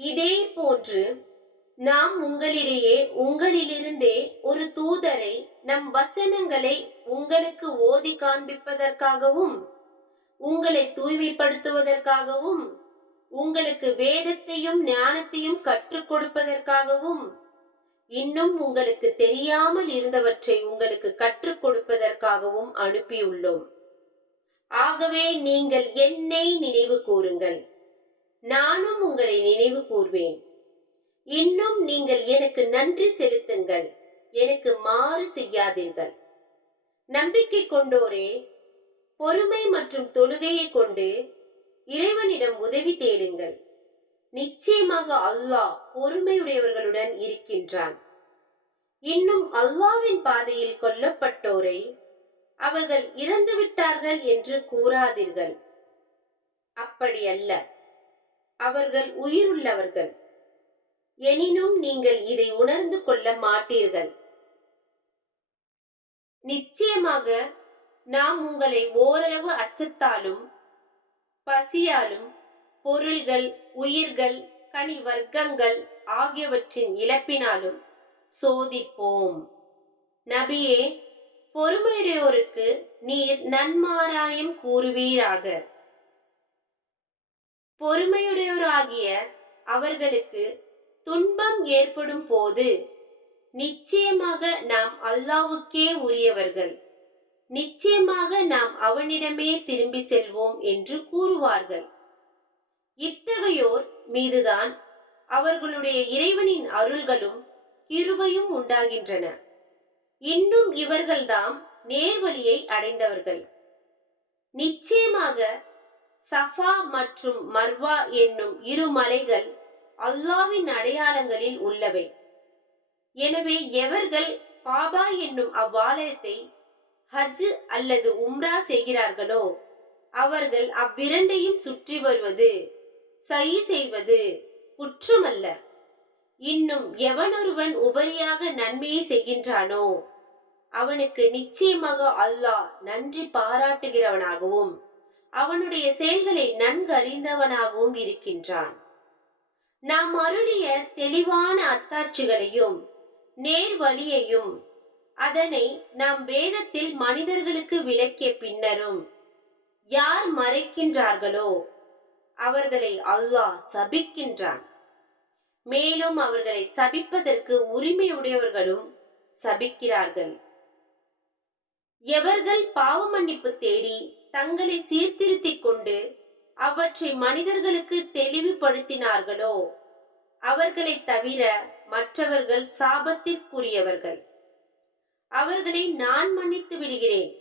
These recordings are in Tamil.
இதே போன்று நாம் உங்களிடையே உங்களிலிருந்தே ஒரு தூதரை நம் வசனங்களை உங்களுக்கு ஓதி காண்பிப்பதற்காகவும் உங்களை தூய்மைப்படுத்துவதற்காகவும் உங்களுக்கு வேதத்தையும் ஞானத்தையும் கற்றுக் கொடுப்பதற்காகவும் இன்னும் உங்களுக்கு தெரியாமல் இருந்தவற்றை உங்களுக்கு கற்றுக் கொடுப்பதற்காகவும் அனுப்பியுள்ளோம். ஆகவே நீங்கள் என்னை நினைவு கூறுங்கள், நானும் உங்களை நினைவு கூர்வேன். இன்னும் நீங்கள் எனக்கு நன்றி செலுத்துங்கள், எனக்கு மாறு செய்யாதீர்கள். நம்பிக்கை கொண்டோரே, பொறுமை மற்றும் தொழுகையை கொண்டு இறைவனிடம் உதவி தேடுங்கள். நிச்சயமாக அல்லாஹ் பொறுமையுடையவர்களுடன் இருக்கின்றான். இன்னும் அல்லாஹ்வின் பாதையில் கொல்லப்பட்டோரை அவர்கள் இறந்து விட்டார்கள் என்று கூறாதீர்கள். அப்படியல்ல, அவர்கள் உயிருள்ளவர்கள். எனினும் நீங்கள் இதை உணர்ந்து கொள்ள மாட்டீர்கள். நிச்சயமாக நாம் உங்களை ஓரளவு அச்சத்தாலும் பசியாலும் பொருள்கள், உயிர்கள், கனி வர்க்கங்கள் ஆகியவற்றின் இழப்பினாலும் சோதிப்போம். நபியே, பொறுமையுடையோருக்கு நீர் நன்மாராயம் கூறுவீராக. பொறுமையுடையோராகிய அவர்களுக்கு துன்பம் ஏற்படும் போது நிச்சயமாக நாம் அல்லாஹ்வுக்கே உரியவர்கள், நிச்சயமாக நாம் அவனிடமே திரும்பி செல்வோம் என்று கூறுவார்கள். இத்தகையோர் மீதுதான் அவர்களுடைய இறைவனின் அருள்களும் கிருபையும் உண்டாகின்றன. இன்னும் இவர்கள்தாம் நேர்வழியை அடைந்தவர்கள். நிச்சயமாக சஃபா மற்றும் மர்வா என்னும் இரு மலைகள் அல்லாஹ்வின் அடையாளங்களில் உள்ளவை. எனவே எவர்கள் காபா என்னும் அவ்வாலயத்தை ஹஜ் அல்லது உம்ரா செய்கிறார்களோ அவர்கள் அவ்விரண்டையும் சுற்றி வருவது, சயி செய்வது குற்றமல்ல. இன்னும் எவனொருவன் உபரியாக நன்மையை செய்கின்றானோ அவனுக்கு நிச்சயமாக அல்லாஹ் நன்றி பாராட்டுகிறவனாகவும் அவனுடைய செயல்களை நன்கறிந்தவனாகவும் இருக்கின்றான். நாம் அருளிய தெளிவான அத்தாட்சிகளையும் நேர்வழியையும் அதனை நாம் வேதத்தில் மனிதர்களுக்கு விளக்கிய பின்னரும் யார் மறைக்கின்றார்களோ அவர்களை அல்லாஹ் சபிக்கின்றான். மேலும் அவர்களை சபிப்பதற்கு உரிமையுடையவர்களும் சபிக்கிறார்கள். எவர்கள் பாவ மன்னிப்பு தேடி தங்களை சீர்திருத்திக் கொண்டு அவற்றை மனிதர்களுக்கு தெளிவுபடுத்தினார்களோ அவர்களை தவிர மற்றவர்கள் சாபத்திற்குரியவர்கள். அவர்களை நான் மன்னித்து விடுகிறேன்.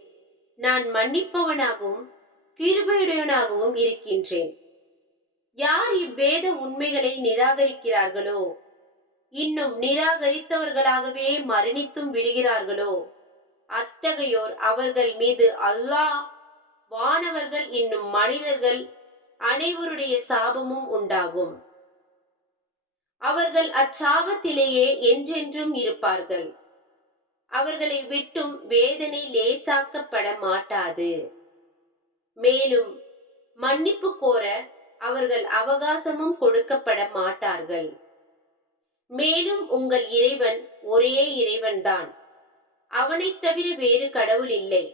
நான் மன்னிப்பவனாகவும் கிருபையுடையவனாகவும் இருக்கின்றேன். யார் இவ்வேத உண்மைகளை நிராகரிக்கிறார்களோ இன்னும் நிராகரித்தவர்களாகவே மரணித்தும் விடுகிறார்களோ அத்தகையோர் அவர்கள் மீது அல்லாஹ், வானவர்கள் இன்னும் மனிதர்கள் அனைவருடைய சாபமும் உண்டாகும். அவர்கள் அச்சாபத்திலேயே என்றென்றும் இருப்பார்கள். அவர்களை விட்டும் வேதனை லேசாக்கப்பட மாட்டாது. மேலும் மன்னிப்பு கோர அவர்கள் அவகாசமும் கொடுக்கப்பட மாட்டார்கள். மேலும் உங்கள் இறைவன் ஒரே இறைவன்தான். அவனைத் தவிர வேறு கடவுள் இல்லை.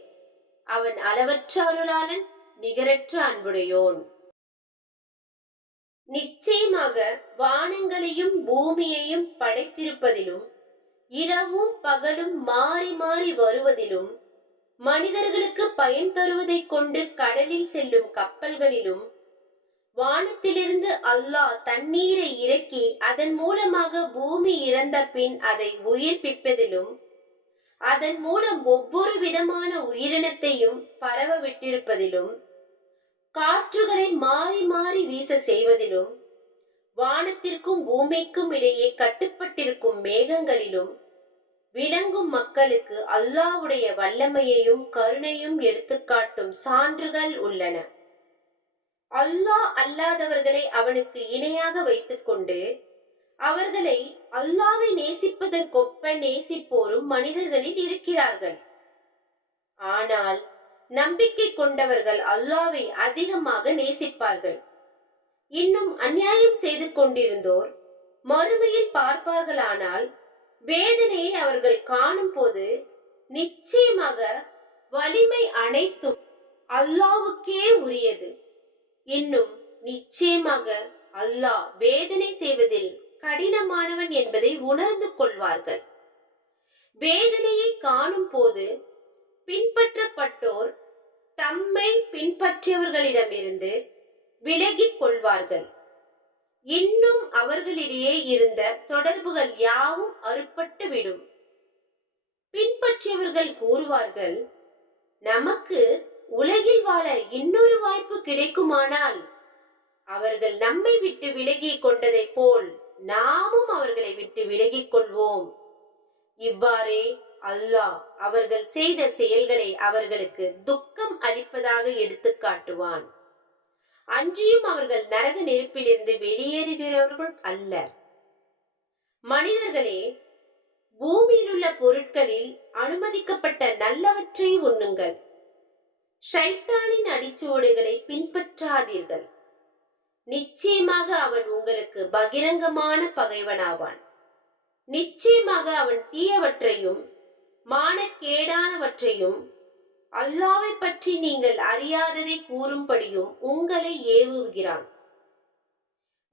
அவன் அளவற்ற அருளாளன், நிகரற்ற அன்புடையோன். நிச்சயமாக வானங்களையும் பூமியையும் படைத்திருப்பதிலும் இரவும் பகலும் மாறி மாறி வருவதிலும் மனிதர்களுக்கு பயன் தருவதை கொண்டு கடலில் செல்லும் கப்பல்களிலும் வானத்திலிருந்து அல்லாஹ் தண்ணீரை இறக்கி அதன் மூலமாக பூமி இறந்த பின் அதை உயிர்ப்பிப்பதிலும் அதன் மூலம் ஒவ்வொரு விதமான உயிரினத்தையும் பரவ விட்டிருப்பதிலும் காற்றுகளை மாறி மாறி வீச செய்வதிலும் வானத்திற்கும் பூமிக்கும் இடையே கட்டுப்பட்டிருக்கும் மேகங்களிலும் விளங்கும் மக்களுக்கு அல்லாஹ்வுடைய வல்லமையையும் கருணையும் எடுத்துக்காட்டும் சான்றுகள் உள்ளன. அல்லாஹ் அல்லாதவர்களை அவனுக்கு இணையாக வைத்துக் கொண்டு அவர்களை அல்லாஹ்வை நேசிப்பதற்கொப்ப நேசிப்போரும் மனிதர்களில் இருக்கிறார்கள். ஆனால் நம்பிக்கை கொண்டவர்கள் அல்லாஹ்வை அதிகமாக நேசிப்பார்கள். இன்னும் அநியாயம் செய்து கொண்டிருந்தோர் மறுமையில் பார்ப்பார்களானால் வேதனையை அவர்கள் காணும் போது நிச்சயமாக வலிமை அனைத்தும் அல்லாவுக்கே உரியது. இன்னும் நிச்சயமாக அல்லாஹ் வேதனை செய்வதில் கடினமானவன் என்பதை உணர்ந்து கொள்வார்கள். வேதனையை காணும் போது பின்பற்றப்பட்டோர் தம்மை பின்பற்றியவர்களிடமிருந்து விலகிக் கொள்வார்கள். இன்னும் அவர்களிடையே இருந்த தொடர்புகள் யாவும் அறுபட்டு விடும். பின்பற்றியவர்கள் கூறுவார்கள், நமக்கு உலகில் வாழ இன்னொரு வாய்ப்பு கிடைக்குமானால் அவர்கள் நம்மை விட்டு விலகிக் கொண்டதை போல் நாமும் அவர்களை விட்டு விலகிக் கொள்வோம். இவ்வாறே அல்லாஹ் அவர்கள் செய்த செயல்களை அவர்களுக்கு துக்கம் அளிப்பதாக எடுத்து காட்டுவான். அன்றியும் அவர்கள் நரக நெருப்பிலிருந்து வெளியேறுகிறவர்கள் அல்ல. மனிதர்களே, பூமியில் உள்ள பொருட்களில் அனுமதிக்கப்பட்ட நல்லவற்றை உண்ணுங்கள். ஷைத்தானின் அடிச்சுவடுகளை பின்பற்றாதீர்கள். நிச்சயமாக அவன் உங்களுக்கு பகிரங்கமான பகைவனாவான். நிச்சயமாக அவன் தீயவற்றையும் மானக்கேடானவற்றையும் அல்லாவை பற்றி நீங்கள் அறியாததை கூறும்படியும் உங்களை ஏவுகிறான்.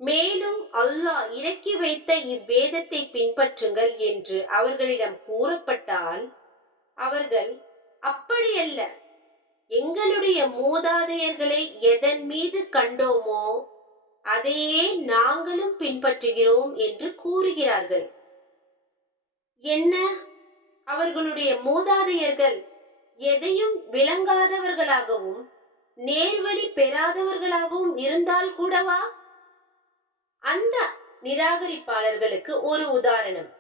மேலும் அல்லாஹ் இறக்கி வைத்த இவ்வேதத்தை பின்பற்றுங்கள் என்று அவர்களிடம் கூறப்பட்டால் அவர்கள், அப்படியல்ல, எங்களுடைய மூதாதையர்களை எதன் மீது கண்டோமோ அதையே நாங்களும் பின்பற்றுகிறோம் என்று கூறுகிறார்கள். என்ன, அவர்களுடைய மூதாதையர்கள் எதையும் விளங்காதவர்களாகவும் நேர்வழி பெறாதவர்களாகவும் இருந்தால் கூடவா? அந்த நிராகரிப்பாளர்களுக்கு ஒரு உதாரணம்.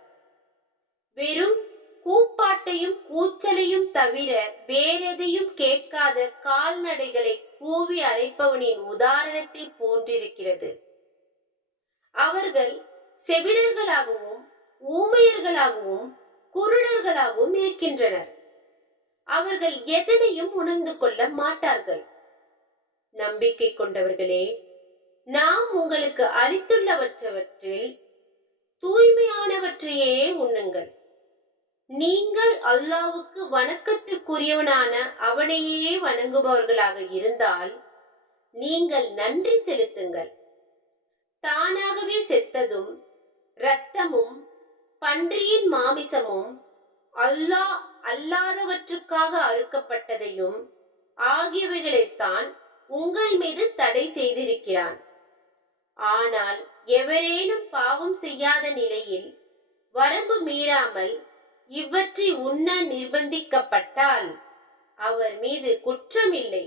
வெறும் கூப்பாட்டையும் கூச்சலையும் தவிர வேறெதையும் கேட்காத கால்நடைகளை கூவி அழைப்பவனின் உதாரணத்தை போன்றிருக்கிறது. அவர்கள் செவிடர்களாகவும் ஊமையர்களாகவும் குருடர்களாகவும் இருக்கின்றனர். அவர்கள் எதனையும் உணர்ந்து கொள்ள மாட்டார்கள். நம்பிக்கை கொண்டவர்களே, நாம் உங்களுக்கு அளித்துள்ளவற்றில் தூய்மையானவற்றையே உண்ணுங்கள். நீங்கள் அல்லாவுக்கு வணக்கத்திற்குரியவனான அவனையே வணங்குபவர்களாக இருந்தால் நீங்கள் நன்றி செலுத்துங்கள். தானாகவே செத்ததும் இரத்தமும் பன்றியின் மாமிசமும் அல்லாஹ் அல்லாதவற்றுக்காக அறுக்கப்பட்டதையும் ஆகியவைகளைத்தான் உங்கள் மீது தடை செய்திருக்கிறான். ஆனால் எவரேனும் பாவம் செய்யாத நிலையில் வரம்பு மீறாமல் இவற்றை உண்ண நிர்பந்திக்கப்பட்டால் அவர் மீது குற்றமில்லை.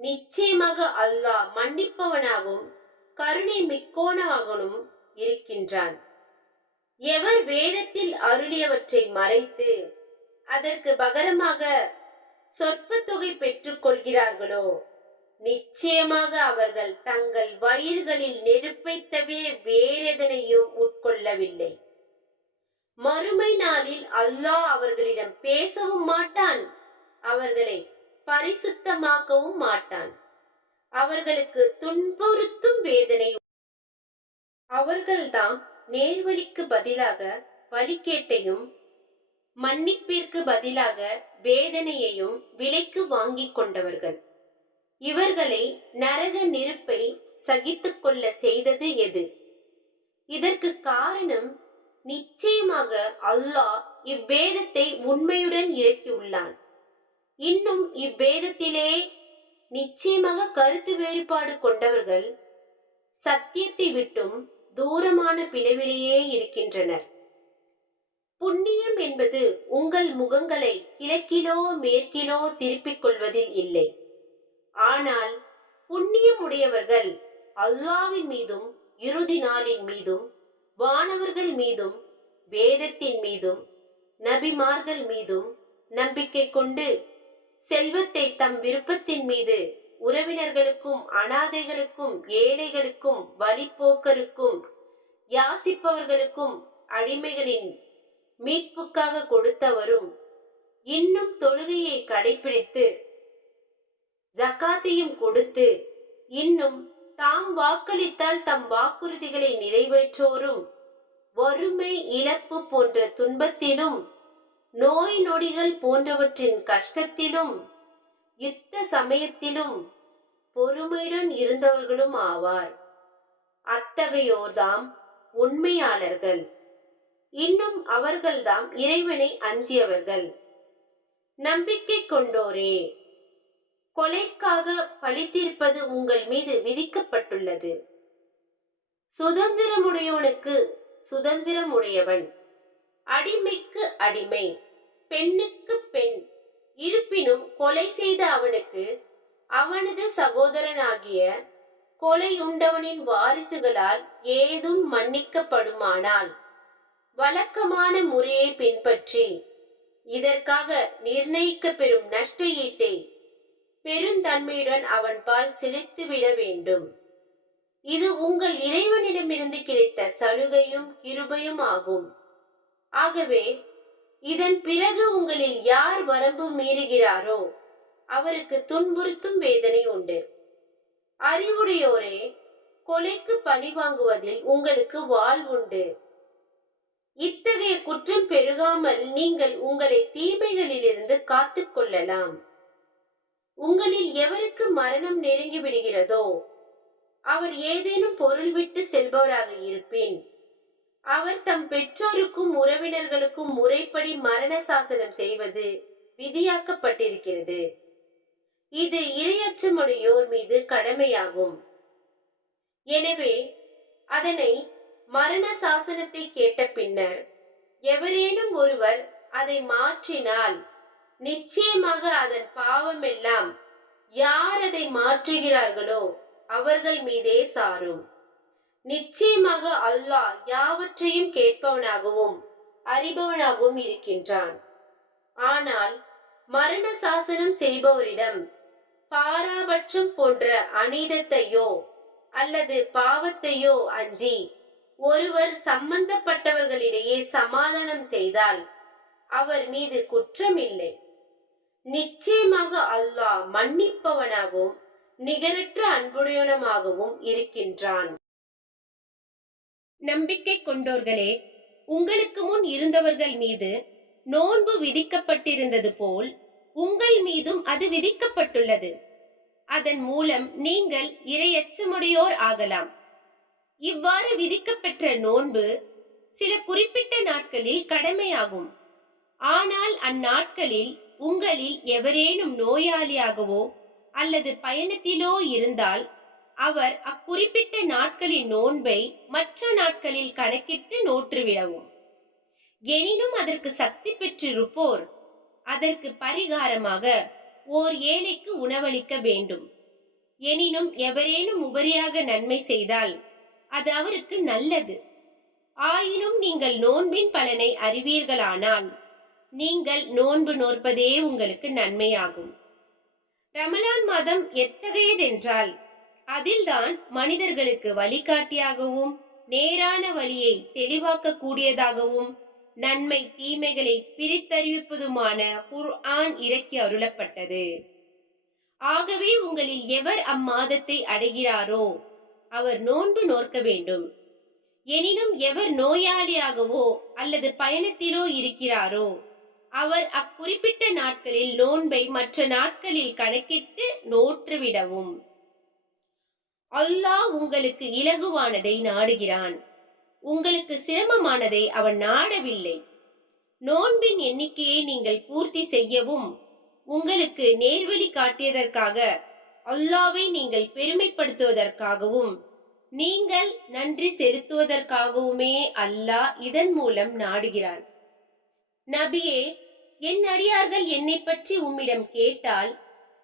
நிச்சயமாக அல்லாஹ் மன்னிப்பவனாகவும் கருணை மிக்கோனாகவும் இருக்கின்றான். எவர் வேதத்தில் அருளியவற்றை மறைத்து அதற்கு பகரமாக சொற்ப தொகை பெற்றுக் கொள்கிறார்களோ நிச்சயமாக அவர்கள் தங்கள் வயிறுகளில் நெருப்பை தவிர வேறெதனையும் உட்கொள்ளவில்லை. மறுமை நாளில் அல்லாஹ் அவர்களிடம் பேசவும் மாட்டான், அவர்களை பரிசுத்தமாக்கவும் மாட்டான். அவர்களுக்கு துன்புறுத்தும் வேதனை. அவர்கள்தான் நேர்வழிக்கு பதிலாக வழிகேட்டையும் மன்னிப்பிற்கு பதிலாக வேதனையையும் விலைக்கு வாங்கிக் கொண்டவர்கள். இவர்களை நரக நெருப்பை சகித்துக் கொள்ள செய்தது எது? இதற்கு காரணம் நிச்சயமாக அல்லாஹ் இவ்வேதத்தை உண்மையுடன் இறக்கியுள்ளான். இன்னும் இவ்வேதத்திலே நிச்சயமாக கருத்து வேறுபாடு கொண்டவர்கள் சத்தியத்தை விட்டும் தூரமான பிளவிலேயே இருக்கின்றனர். புண்ணியம் என்பது உங்கள் முகங்களை கிழக்கிலோ மேற்கிலோ திருப்பிக் கொள்வதில் இல்லை. ஆனால் புண்ணியம் உடையவர்கள் அல்லாஹ்வின் மீதும் இறுதி நாளின் மீதும் வானவர்கள் மீதும் வேதத்தின் மீதும் நபிமார்கள் மீதும் நம்பிக்கை கொண்டு செல்வத்தை தம் விருப்பத்தின் மீது உறவினர்களுக்கும் அனாதைகளுக்கும் ஏழைகளுக்கும் வழிபோக்கருக்கும் யாசிப்பவர்களுக்கும் அடிமைகளின் மீட்புக்காக கொடுத்தவரும் இன்னும் தொழுகையை கடைபிடித்து ஜக்காத்தையும் கொடுத்து இன்னும் தாம் வாக்களித்தால் தம் வாக்குறுதிகளை நிறைவேற்றோரும் வறுமை, இழப்பு போன்ற துன்பத்திலும், நோய் நொடிகள் போன்றவற்றின் கஷ்டத்திலும், யுத்த சமயத்திலும் பொறுமையுடன் இருந்தவர்களும் ஆவார். அத்தகையோர்தாம் உண்மையாளர்கள். இன்னும் அவர்கள்தாம் இறைவனை அஞ்சியவர்கள். நம்பிக்கை கொண்டோரே, கொலைக்காக பழி தீர்ப்பது உங்கள் மீது விதிக்கப்பட்டுள்ளது. சுதந்திரமுடையவனுக்கு சுதந்திரமுடையவன், அடிமைக்கு அடிமை, பெண்ணுக்கு பெண். இருப்பினும் கொலை செய்த அவனுக்கு அவனது சகோதரனாகிய கொலையுண்டவனின் வாரிசுகளால் ஏதும் மன்னிக்கப்படுமானால், வழக்கமான முறையை பின்பற்றி இதற்காக நிர்ணயிக்க பெறும் நஷ்ட ஈட்டை பெருந்தன்மையுடன் அவன் பால் செலுத்திவிட வேண்டும். இது உங்கள் இறைவனிடமிருந்து கிடைத்த சலுகையும் கிருபையும் ஆகும். ஆகவே இதன் பிறகு உங்களில் யார் வரம்பு மீறுகிறாரோ அவருக்கு துன்புறுத்தும் வேதனை உண்டு. அறிவுடையோரே, கொலைக்கு பழி வாங்குவதில் உங்களுக்கு வாழ்வுண்டு. இத்தகைய குற்றம் பெருகாமல் நீங்கள் உங்களை தீமைகளிலிருந்து காத்துக் கொள்ளலாம். உங்களில் எவருக்கு மரணம் நெருங்கி விடுகிறதோ அவர் ஏதேனும் பொருள் விட்டு செல்பவராக இருப்பின், அவர் தம் பெற்றோருக்கும் உறவினர்களுக்கும் முறைப்படி மரண சாசனம் செய்வது விதியாக்கப்பட்டிருக்கிறது. இது இரையச்சமுடையோர் மீது கடமையாகும். எனவே அதனை மரண சாசனத்தை கேட்ட பின்னர் எவரேனும் ஒருவர் அதை மாற்றினால், நிச்சயமாக அதன் பாவமெல்லாம் யார் அதை மாற்றுகிறார்களோ அவர்கள் மீதே சாரும். நிச்சயமாக அல்லாஹ் யாவற்றையும் கேட்பவனாகவும் அறிபவனாகவும் இருக்கின்றான். ஆனால் மரண சாசனம் செய்பவரிடம் பாராபட்சம் போன்ற அநீதத்தையோ அல்லது பாவத்தையோ அஞ்சி ஒருவர் சம்பந்தப்பட்டவர்களிடையே சமாதானம் செய்தால் அவர் மீது குற்றம் இல்லை. நிச்சயமாக அல்லாஹ் மன்னிப்பவனாகவும் நிகரற்ற அன்புடையவனாகவும் இருக்கின்றான். நம்பிக்கை கொண்டோர்களே, உங்களுக்கு முன் இருந்தவர்கள் மீது நோன்பு விதிக்கப்பட்டிருந்தது போல் உங்கள் மீதும் அது விதிக்கப்பட்டுள்ளது. அதன் மூலம் நீங்கள் இறையச்சமுடையோர் ஆகலாம். இவ்வாறு விதிக்கப்பெற்ற நோன்பு சில குறிப்பிட்ட நாட்களில் கடமையாகும். ஆனால் அந்நாட்களில் உங்களில் எவரேனும் நோயாளியாகவோ அல்லது பயணத்திலோ இருந்தால் அவர் அக்குறிப்பிட்ட நாட்களின் நோன்பை மற்ற நாட்களில் கணக்கிட்டு நோற்றுவிடவும். எனினும் அதற்கு சக்தி பெற்றிருப்போர் அதற்கு பரிகாரமாக ஓர் ஏழைக்கு உணவளிக்க வேண்டும். எனினும் எவரேனும் உபரியாக நன்மை செய்தால் அது அவருக்கு நல்லது. ஆயினும் நீங்கள் நோன்பின் பலனை அறிவீர்களானால் நீங்கள் நோன்பு நோற்பதே உங்களுக்கு நன்மையாகும். ரமலான் மாதம் எத்தகையதென்றால் அதில்தான் மனிதர்களுக்கு வழிகாட்டியாகவும் நேரான வழியை தெளிவாக்க கூடியதாகவும் நன்மை தீமைகளை பிரித்தறிவிப்பதுமான குர்ஆன் இறக்கி அருளப்பட்டது. ஆகவே உங்களில் எவர் அம்மாதத்தை அடைகிறாரோ அவர் நோன்பு நோற்க வேண்டும். எனினும் எவர் நோயாளியாகவோ அல்லது பயணத்திலோ இருக்கிறாரோ அவர் அக்குறிப்பிட்ட நாட்களில் நோன்பை மற்ற நாட்களில் கணக்கிட்டு நோற்றுவிடவும். அல்லாஹ் உங்களுக்கு இலகுவானதை நாடுகிறான், உங்களுக்கு சிரமமானதை அவன் நாடவில்லை. நோன்பின் எண்ணிக்கையை நீங்கள் பூர்த்தி செய்யவும் உங்களுக்கு நேர்வழி காட்டியதற்காக அல்லாஹ்வை நீங்கள் பெருமைப்படுத்துவதற்காகவும் நீங்கள் நன்றி செலுத்துவதற்காகவுமே அல்லாஹ் இதன் மூலம் நாடுகிறான். நபியே, என் அடியார்கள் என்னை பற்றி உம்மிடம் கேட்டால்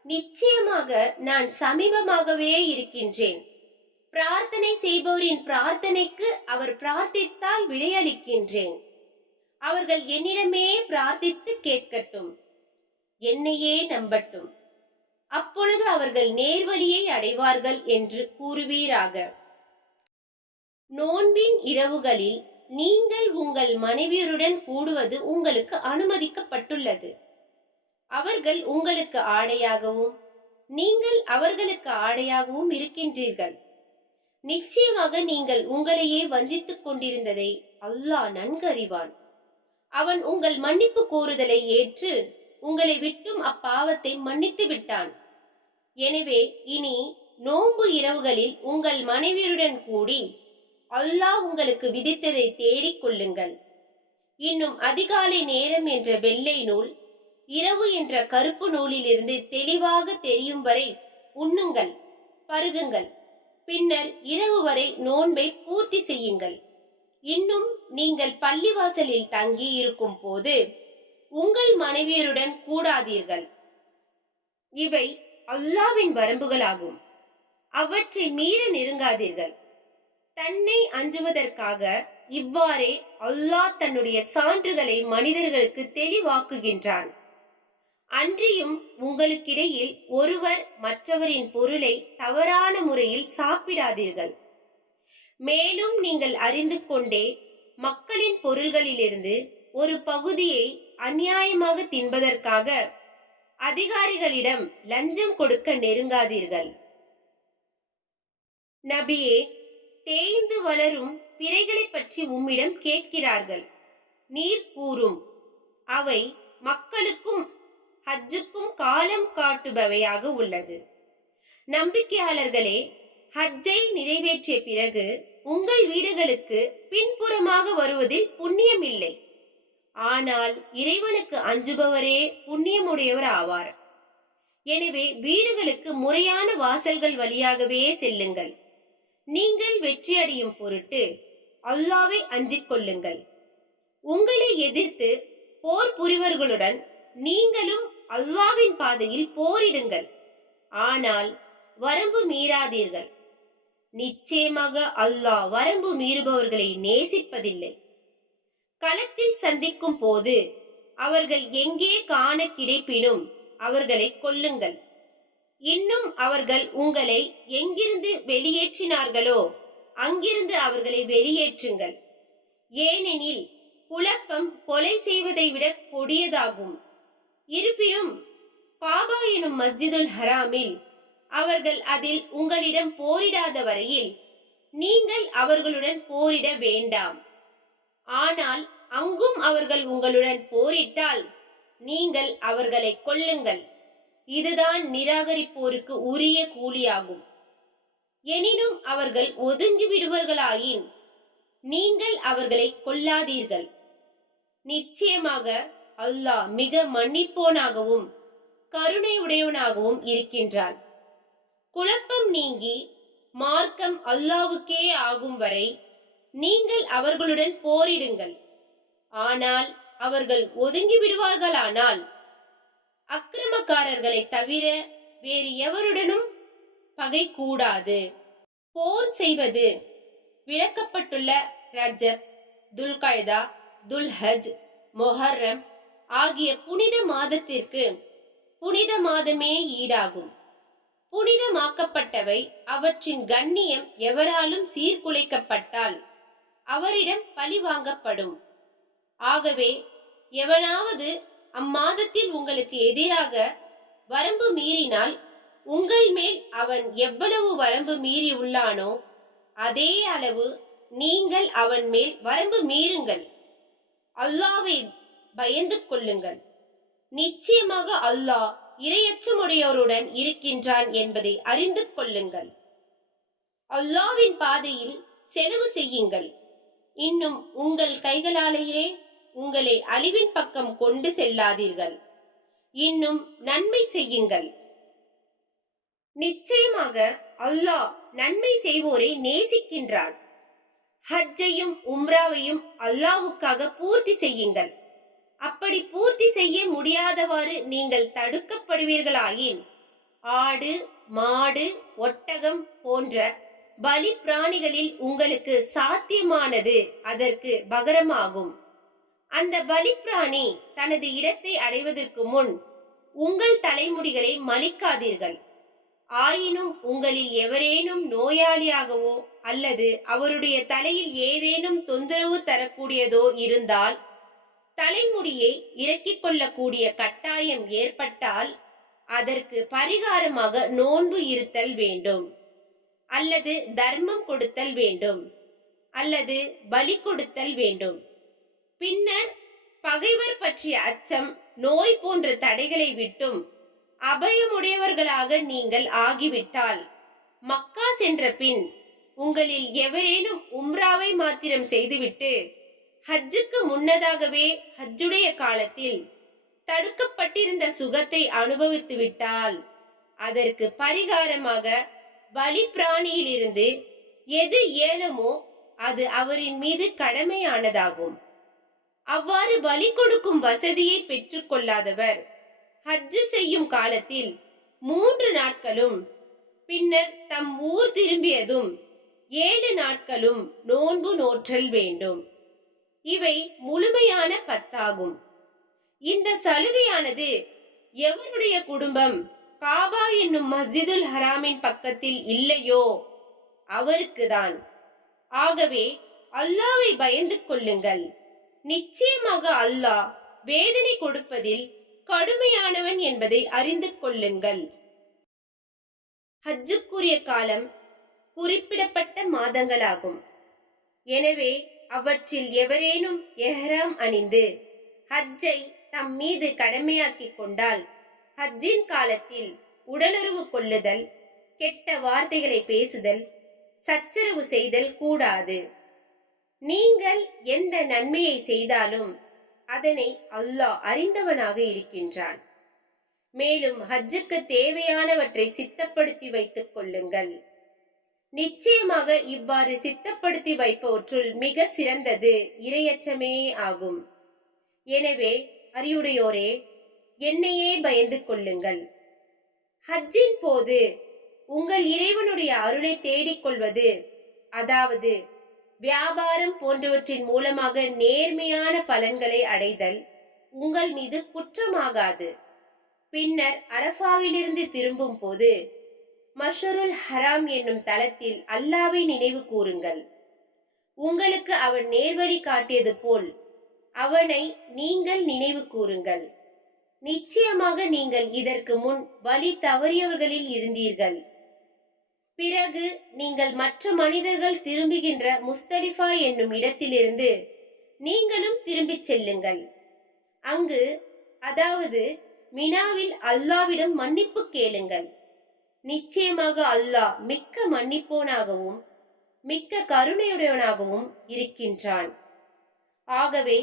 நிச்சயமாக நான் சமீபமாகவே இருக்கின்றேன். பிரார்த்தனை செய்பவரின் பிரார்த்தனைக்கு அவர் பிரார்த்தித்தால் விடையளிக்கின்றேன். அவர்கள் என்னிடமே பிரார்த்தித்து கேட்கட்டும், என்னையே நம்பட்டும், அப்பொழுது அவர்கள் நேர்வழியை அடைவார்கள் என்று கூறுவீராக. நோன்பின் இரவுகளில் நீங்கள் உங்கள் மனைவியருடன் கூடுவது உங்களுக்கு அனுமதிக்கப்பட்டுள்ளது. அவர்கள் உங்களுக்கு ஆடையாகவும் நீங்கள் அவர்களுக்கு ஆடையாகவும் இருக்கின்றீர்கள். நிச்சயமாக நீங்கள் உங்களையே வஞ்சித்துக் கொண்டிருந்ததை அல்லாஹ் நன்கறிவான். அவன் உங்கள் மன்னிப்பு கோருதலை ஏற்று உங்களை விட்டும் அப்பாவத்தை மன்னித்து விட்டான். எனவே இனி நோன்பு இரவுகளில் உங்கள் மனைவியருடன் கூடி அல்லாஹ் உங்களுக்கு விதித்ததை தேடிக் கொள்ளுங்கள். இன்னும் அதிகாலை நேரம் என்ற வெள்ளை நூல் இரவு என்ற கருப்பு நூலிலிருந்து தெளிவாக தெரியும் வரை உண்ணுங்கள், பருகுங்கள். பின்னர் இரவு வரை நோன்பை பூர்த்தி செய்யுங்கள். இன்னும் நீங்கள் பள்ளிவாசலில் தங்கி இருக்கும் போது உங்கள் மனைவியருடன் கூடாதீர்கள். இவை அல்லாவின் வரம்புகளாகும். அவற்றை மீற நெருங்காதீர்கள். தன்னை அஞ்சுவதற்காக இவ்வாறே அல்லாஹ் தன்னுடைய சான்றுகளை மனிதர்களுக்கு தெளிவாக்குகின்றான். அன்றியும் உங்களுக்கிடையில் ஒருவர் மற்றவரின் பொருளை தவறான முறையில் சாப்பிடாதீர்கள். மேலும் நீங்கள் அறிந்து கொண்டே மக்களின் பொருள்களிலிருந்து ஒரு பகுதியை அநியாயமாக தின்பதற்காக அதிகாரிகளிடம் லஞ்சம் கொடுக்க நெருங்காதீர்கள். நபியே, தேய்ந்து வளரும் பிறைகளை பற்றி உம்மிடம் கேட்கிறார்கள். நீர் கூறும், அவை மக்களுக்கும் ஹஜ்ஜுக்கும் காலம் காட்டுபவையாக உள்ளது. நம்பிக்கையாளர்களே, ஹஜ்ஜை நிறைவேற்றிய பிறகு உங்கள் வீடுகளுக்கு பின்புறமாக வருவதில் புண்ணியம் இல்லை. ஆனால் இறைவனுக்கு அஞ்சுபவரே புண்ணியமுடையவர் ஆவார். எனவே வீடுகளுக்கு முறையான வாசல்கள் வழியாகவே செல்லுங்கள். நீங்கள் வெற்றியடையும் பொருட்டு அல்லாஹ்வை அஞ்சிக் கொள்ளுங்கள். உங்களை எதிர்த்து போர் புரிவர்களுடன் நீங்களும் அல்லாஹ்வின் பாதையில் போரிடுங்கள். ஆனால் வரம்பு மீறாதீர்கள். நிச்சயமாக அல்லாஹ் வரம்பு மீறுபவர்களை நேசிப்பதில்லை. களத்தில் சந்திக்கும் போது அவர்கள் எங்கே காண கிடைப்பினும் அவர்களை கொல்லுங்கள். இன்னும் அவர்கள் உங்களை எங்கிருந்து வெளியேற்றினார்களோ அங்கிருந்து அவர்களை வெளியேற்றுங்கள். ஏனெனில் குழப்பம் கொலை செய்வதை விட கொடியதாகும். இருப்பினும் காபா எனும் மஸ்ஜிதுல் ஹராமில் அவர்கள் அதில் உங்களிடம் போரிடாத வரையில் நீங்கள் அவர்களுடன் போரிட வேண்டாம். ஆனால் அங்கும் அவர்கள் உங்களுடன் போரிட்டால் நீங்கள் அவர்களை கொல்லுங்கள். இதுதான் நிராகரிப்போருக்கு உரிய கூலியாகும். எனினும் அவர்கள் ஒதுங்கி விடுவர்களாயின் நீங்கள் அவர்களை கொல்லாதீர்கள். நிச்சயமாக அல்லாஹ் மிக மன்னிப்போனாகவும் கருணை உடையவனாகவும் இருக்கின்றான். குழப்பம் நீங்கி மார்க்கம் அல்லாஹ்வுக்கே ஆகும் வரை நீங்கள் அவர்களுடன் போரிடுங்கள். ஆனால் அவர்கள் ஒதுங்கி விடுவார்களானால் அக்கிரமக்காரர்களை தவிர வேறு எவருடனும் பகை கூடாது. போர் செய்வது விளக்கப்பட்டுள்ள ரஜப், துல்கைதா, துல்ஹஜ், மொஹர்ரம் ஆகிய புனித மாதத்திற்கு புனித மாதமே ஈடாகும். புனிதமாக்கப்பட்டவை அவற்றின் கண்ணியம் எவராலும் சீர்குலைக்கப்பட்டால் அவரிடம் பழி வாங்கப்படும். ஆகவே எவனாவது அம்மாதத்தில் உங்களுக்கு எதிராக வரம்பு மீறினால் உங்கள் மேல் அவன் எவ்வளவு வரம்பு மீறி உள்ளானோ அதே அளவு நீங்கள் அவன் மேல் வரம்பு மீறுங்கள். அல்லாஹ்வை பயந்து கொள்ளுங்கள். நிச்சயமாக அல்லாஹ் இரையச்சமுடையோருடன் இருக்கின்றான் என்பதை அறிந்து கொள்ளுங்கள். அல்லாஹ்வின் பாதையில் செலவு செய்யுங்கள். இன்னும் உங்கள் கைகளாலேயே உங்களை அழிவின் பக்கம் கொண்டு செல்லாதீர்கள். இன்னும் நன்மை செய்யுங்கள். நிச்சயமாக அல்லாஹ் நன்மை செய்வோரை நேசிக்கின்றான். ஹஜ்ஜையும் உம்ராவையும் அல்லாஹ்வுக்காக பூர்த்தி செய்யுங்கள். அப்படி பூர்த்தி செய்ய முடியாதவாறு நீங்கள் தடுக்கப்படுவீர்களாயின் ஆடு, மாடு, ஒட்டகம் போன்ற பலி பிராணிகளில் உங்களுக்கு சாத்தியமானது அதற்கு பகரமாகும். அந்த பலி பிராணி தனது இடத்தை அடைவதற்கு முன் உங்கள் தலைமுடிகளை மலிக்காதீர்கள். ஆயினும் உங்களில் எவரேனும் நோயாளியாகவோ அல்லது அவருடைய தலையில் ஏதேனும் தொந்தரவு தரக்கூடியதோ இருந்தால் தலைமுடியை இறக்கிக் கொள்ளக்கூடிய கட்டாயம் ஏற்பட்டால் அதற்கு பரிகாரமாக நோன்பு இருத்தல் வேண்டும். அல்லது தர்மம் கொடுத்தல் வேண்டும், அல்லது பலி கொடுத்தல் வேண்டும். பின்னர் பகைவர் பற்றிய அச்சம், நோய் போன்ற தடைகளை விட்டும் அபயமுடையவர்களாக நீங்கள் ஆகிவிட்டால், மக்கா சென்ற பின் உங்களில் எவரேனும் உம்ராவை மாத்திரம் செய்துவிட்டு ஹஜ்ஜுக்கு முன்னதாகவே ஹஜ்ஜுடைய காலத்தில் தடுக்கப்பட்டிருந்த சுகத்தை அனுபவித்து விட்டால், அதற்கு பரிகாரமாக பலி பிராணியிலிருந்து எது ஏலமோ அது அவரின் மீது கடமையானதாகும். அவ்வாறு பலி கொடுக்கும் வசதியை பெற்றுக் கொள்ளாதவர் ஹஜ்ஜு செய்யும் காலத்தில் 3 நாட்களும் பின்னர் தம் ஊர் திரும்பியதும் 7 நாட்களும் நோன்பு நோற்றல் வேண்டும். இவை முழுமையான 10 இந்த சலுகையானது எவருடைய குடும்பம் காபா என்னும் மஸ்ஜிதுல் ஹராமின் பக்கத்தில் இல்லையோ அவருக்குதான். ஆகவே அல்லாஹ்வை பயந்து கொள்ளுங்கள். நிச்சயமாக அல்லாஹ் வேதனை கொடுப்பதில் கடுமையானவன் என்பதை அறிந்து கொள்ளுங்கள். ஹஜ்ஜுக்குரிய காலம் குறிப்பிடப்பட்ட மாதங்களாகும். எனவே அவற்றில் எவரேனும் எஹ்ராம் அணிந்து ஹஜ்ஜை தம் மீது கடமையாக்கிக் கொண்டால், ஹஜ்ஜின் காலத்தில் உடலுறவு கொள்ளுதல், கெட்ட வார்த்தைகளை பேசுதல், சச்சரவு செய்தல் கூடாது. நீங்கள் எந்த நன்மையை செய்தாலும் அதனை அல்லாஹ் அறிந்தவனாக இருக்கின்றான். மேலும் ஹஜ்ஜுக்கு தேவையானவற்றை சித்தப்படுத்தி வைத்துக் கொள்ளுங்கள். நிச்சயமாக இவ்வாறு சித்தப்படுத்தி வைப்பவற்றுள் மிக சிறந்தது இறையச்சமே ஆகும். எனவே அறிவுடையோரே, என்னையே பயந்து கொள்ளுங்கள். ஹஜ்ஜின் போது உங்கள் இறைவனுடைய அருளை தேடிக்கொள்வது, அதாவது வியாபாரம் போன்றவற்றின் மூலமாக நேர்மையான பலன்களை அடைதல் உங்கள் மீது குற்றமாகாது. பின்னர் அரஃபாவிலிருந்து திரும்பும் போது மஷ்அருல் ஹராம் என்னும் தலத்தில் அல்லாஹ்வை நினைவு கூறுங்கள். உங்களுக்கு அவன் நேர்வழி காட்டியது போல் அவனை நீங்கள் நினைவு கூறுங்கள். நிச்சயமாக நீங்கள் இதற்கு முன் வழி தவறியவர்களில் இருந்தீர்கள். பிறகு நீங்கள் மற்ற மனிதர்கள் திரும்புகின்ற முஸ்தலிஃபா என்னும் இடத்திலிருந்து நீங்களும் திரும்பிச் செல்லுங்கள். அங்கு, அதாவது மினாவில் அல்லாஹ்விடம் மன்னிப்பு கேளுங்கள். நிச்சயமாக அல்லாஹ் மிக்க மன்னிப்போனாகவும் மிக்க கருணையுடையவனாகவும் இருக்கின்றான். ஆகவே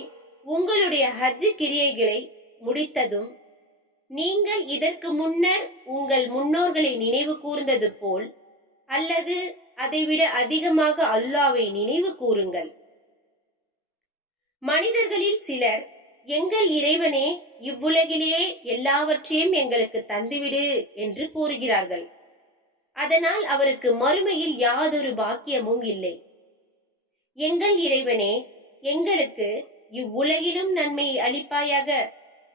உங்களுடைய ஹஜ் கிரியைகளை முடித்ததும் நீங்கள் இதற்கு முன்னர் உங்கள் முன்னோர்களை நினைவு கூர்ந்தது போல் அல்லது அதைவிட அதிகமாக அல்லாஹ்வை நினைவு கூறுங்கள். மனிதர்களில் சிலர், எங்கள் இறைவனே, இவ்வுலகிலேயே எல்லாவற்றையும் எங்களுக்கு தந்துவிடு என்று கூறுகிறார்கள். அதனால் அவருக்கு மறுமையில் யாதொரு பாக்கியமும் இல்லை. எங்கள் இறைவனே, எங்களுக்கு இவ்வுலகிலும் நன்மையை அளிப்பாயாக,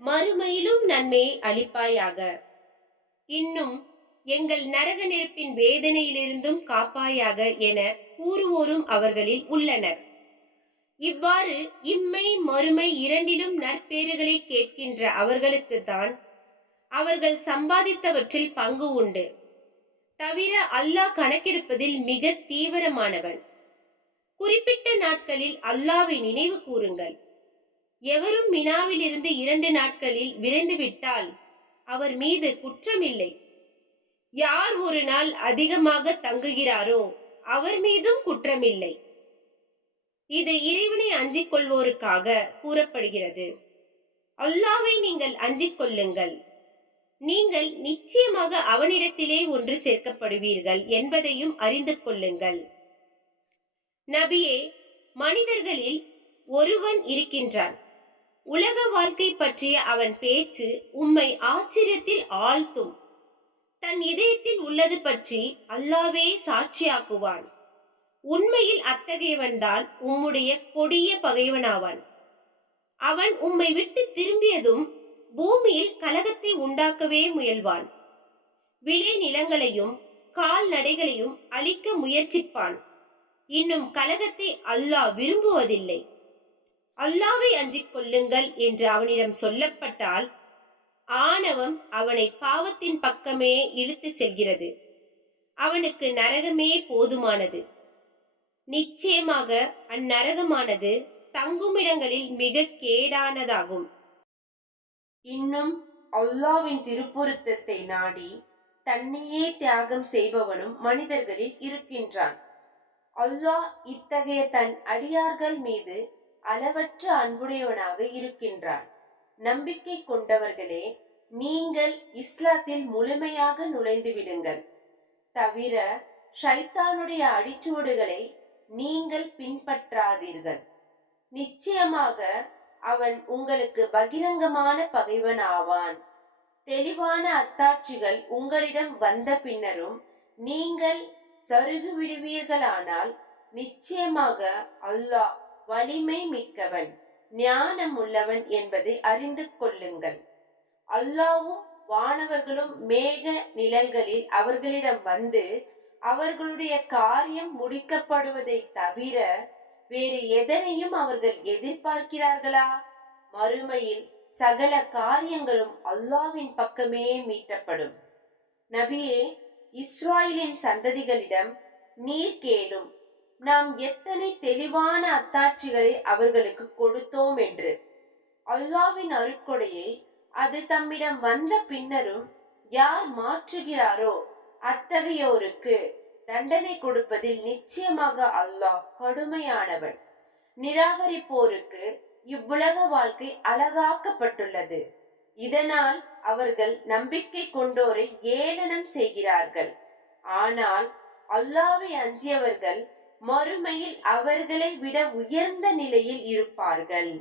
மறுமையிலும் நன்மையை அளிப்பாயாக. இன்னும் எங்கள் நரக நெருப்பின் வேதனையிலிருந்தும் காப்பாயாக என கூறுவோரும் அவர்களில் உள்ளனர். இவ்வாறு இம்மை மறுமை இரண்டிலும் நற்பேறுகளை கேட்கின்ற அவர்களுக்குத்தான் அவர்கள் சம்பாதித்தவற்றில் பங்கு உண்டு. தவிர அல்லாஹ் கணக்கெடுப்பதில் மிக தீவிரமானவன். குறிப்பிட்ட நாட்களில் அல்லாஹ்வை நினைவு கூறுங்கள். எவரும் மினாவில் இருந்து 2 நாட்களில் விரைந்து விட்டால் அவர் மீது குற்றமில்லை. யார் ஒரு நாள் அதிகமாக தங்குகிறாரோ அவர் மீதும் குற்றமில்லை. இது இறைவனை அஞ்சிக் கொள்வோருக்காக கூறப்படுகிறது. அல்லாஹ்வை நீங்கள் அஞ்சிக் கொள்ளுங்கள். நீங்கள் நிச்சயமாக அவனிடத்திலே ஒன்று சேர்க்கப்படுவீர்கள் என்பதையும் அறிந்து கொள்ளுங்கள். நபியே, மனிதர்களில் ஒருவன் இருக்கின்றான். உலக வாழ்க்கை பற்றிய அவன் பேச்சு உம்மை ஆச்சரியத்தில் ஆழ்த்தும். தன் இதயத்தில் உள்ளது பற்றி அல்லாஹ்வே சாட்சியாக்குவான். உண்மையில் அத்தகையவன்தான் உம்முடைய கொடிய பகைவனாவான். அவன் உம்மை விட்டு திரும்பியதும் பூமியில் கலகத்தை உண்டாக்கவே முயல்வான். விளை நிலங்களையும் கால்நடைகளையும் அழிக்க முயற்சிப்பான். இன்னும் கலகத்தை அல்லாஹ் விரும்புவதில்லை. அல்லாஹ்வை அஞ்சிக் கொள்ளுங்கள் என்று அவனிடம் சொல்லப்பட்டால் ஆணவம் அவனை பாவத்தின் பக்கமே இழுத்து செல்கிறது. அவனுக்கு நரகமே போதுமானது. நிச்சயமாக அந்நரகமானது தங்குமிடங்களில் மிக கேடானதாகும். இன்னும் அல்லாஹ்வின் திருப்பொருத்தத்தை நாடி தன்னையே தியாகம் செய்பவனும் மனிதர்களில் இருக்கின்றான். அல்லாஹ் இத்தகைய தன் அடியார்கள் மீது அளவற்ற அன்புடையவனாக இருக்கின்றான். நம்பிக்கை கொண்டவர்களே, நீங்கள் இஸ்லாத்தில் முழுமையாக நுழைந்து விடுங்கள். தவிர ஷைத்தானுடைய அடிச்சுவடுகளை நீங்கள் பின்பற்றாதீர்கள். நிச்சயமாக அவன் உங்களுக்கு பகிரங்கமான பகைவன் ஆவான். தெளிவான அத்தாட்சிகள் உங்களிடம் வந்த பின்னரும் நீங்கள் சருகு விடுவீர்களானால் நிச்சயமாக அல்லாஹ் வலிமை மிக்கவன், ஞானம் உள்ளவன் என்பதை அறிந்து கொள்ளுங்கள். அல்லாஹ்வும் வானவர்களும் மேக நிழல்களில் அவர்களிடம் வந்து அவர்களுடைய காரியம் முடிக்கப்படுவதை தவிர வேறு எதனையும் அவர்கள் எதிர்பார்க்கிறார்களா? மறுமையில் சகல காரியங்களும் அல்லாஹ்வின் பக்கமே மீட்டப்படும். நபியே, இஸ்ராயலின் சந்ததிகளிடம் நீர் கேளும், நாம் எத்தனை தெளிவான அத்தாட்சிகளை அவர்களுக்கு கொடுத்தோம் என்று. அல்லாஹ்வின் அருட்கொடையை அது தம்மிடம் வந்த பின்னரும் யார் மாற்றுகிறாரோ அத்தகையோருக்கு தண்டனை கொடுப்பதில் நிச்சயமாக அல்லாஹ் கடுமையானவன். நிராகரிப்போருக்கு இவ்வுலக வாழ்க்கை அழகாக்கப்பட்டுள்ளது. இதனால் அவர்கள் நம்பிக்கை கொண்டோரை ஏளனம் செய்கிறார்கள். ஆனால் அல்லாஹ்வை அஞ்சியவர்கள் மறுமையில் அவர்களை விட உயர்ந்த நிலையில் இருப்பார்கள்.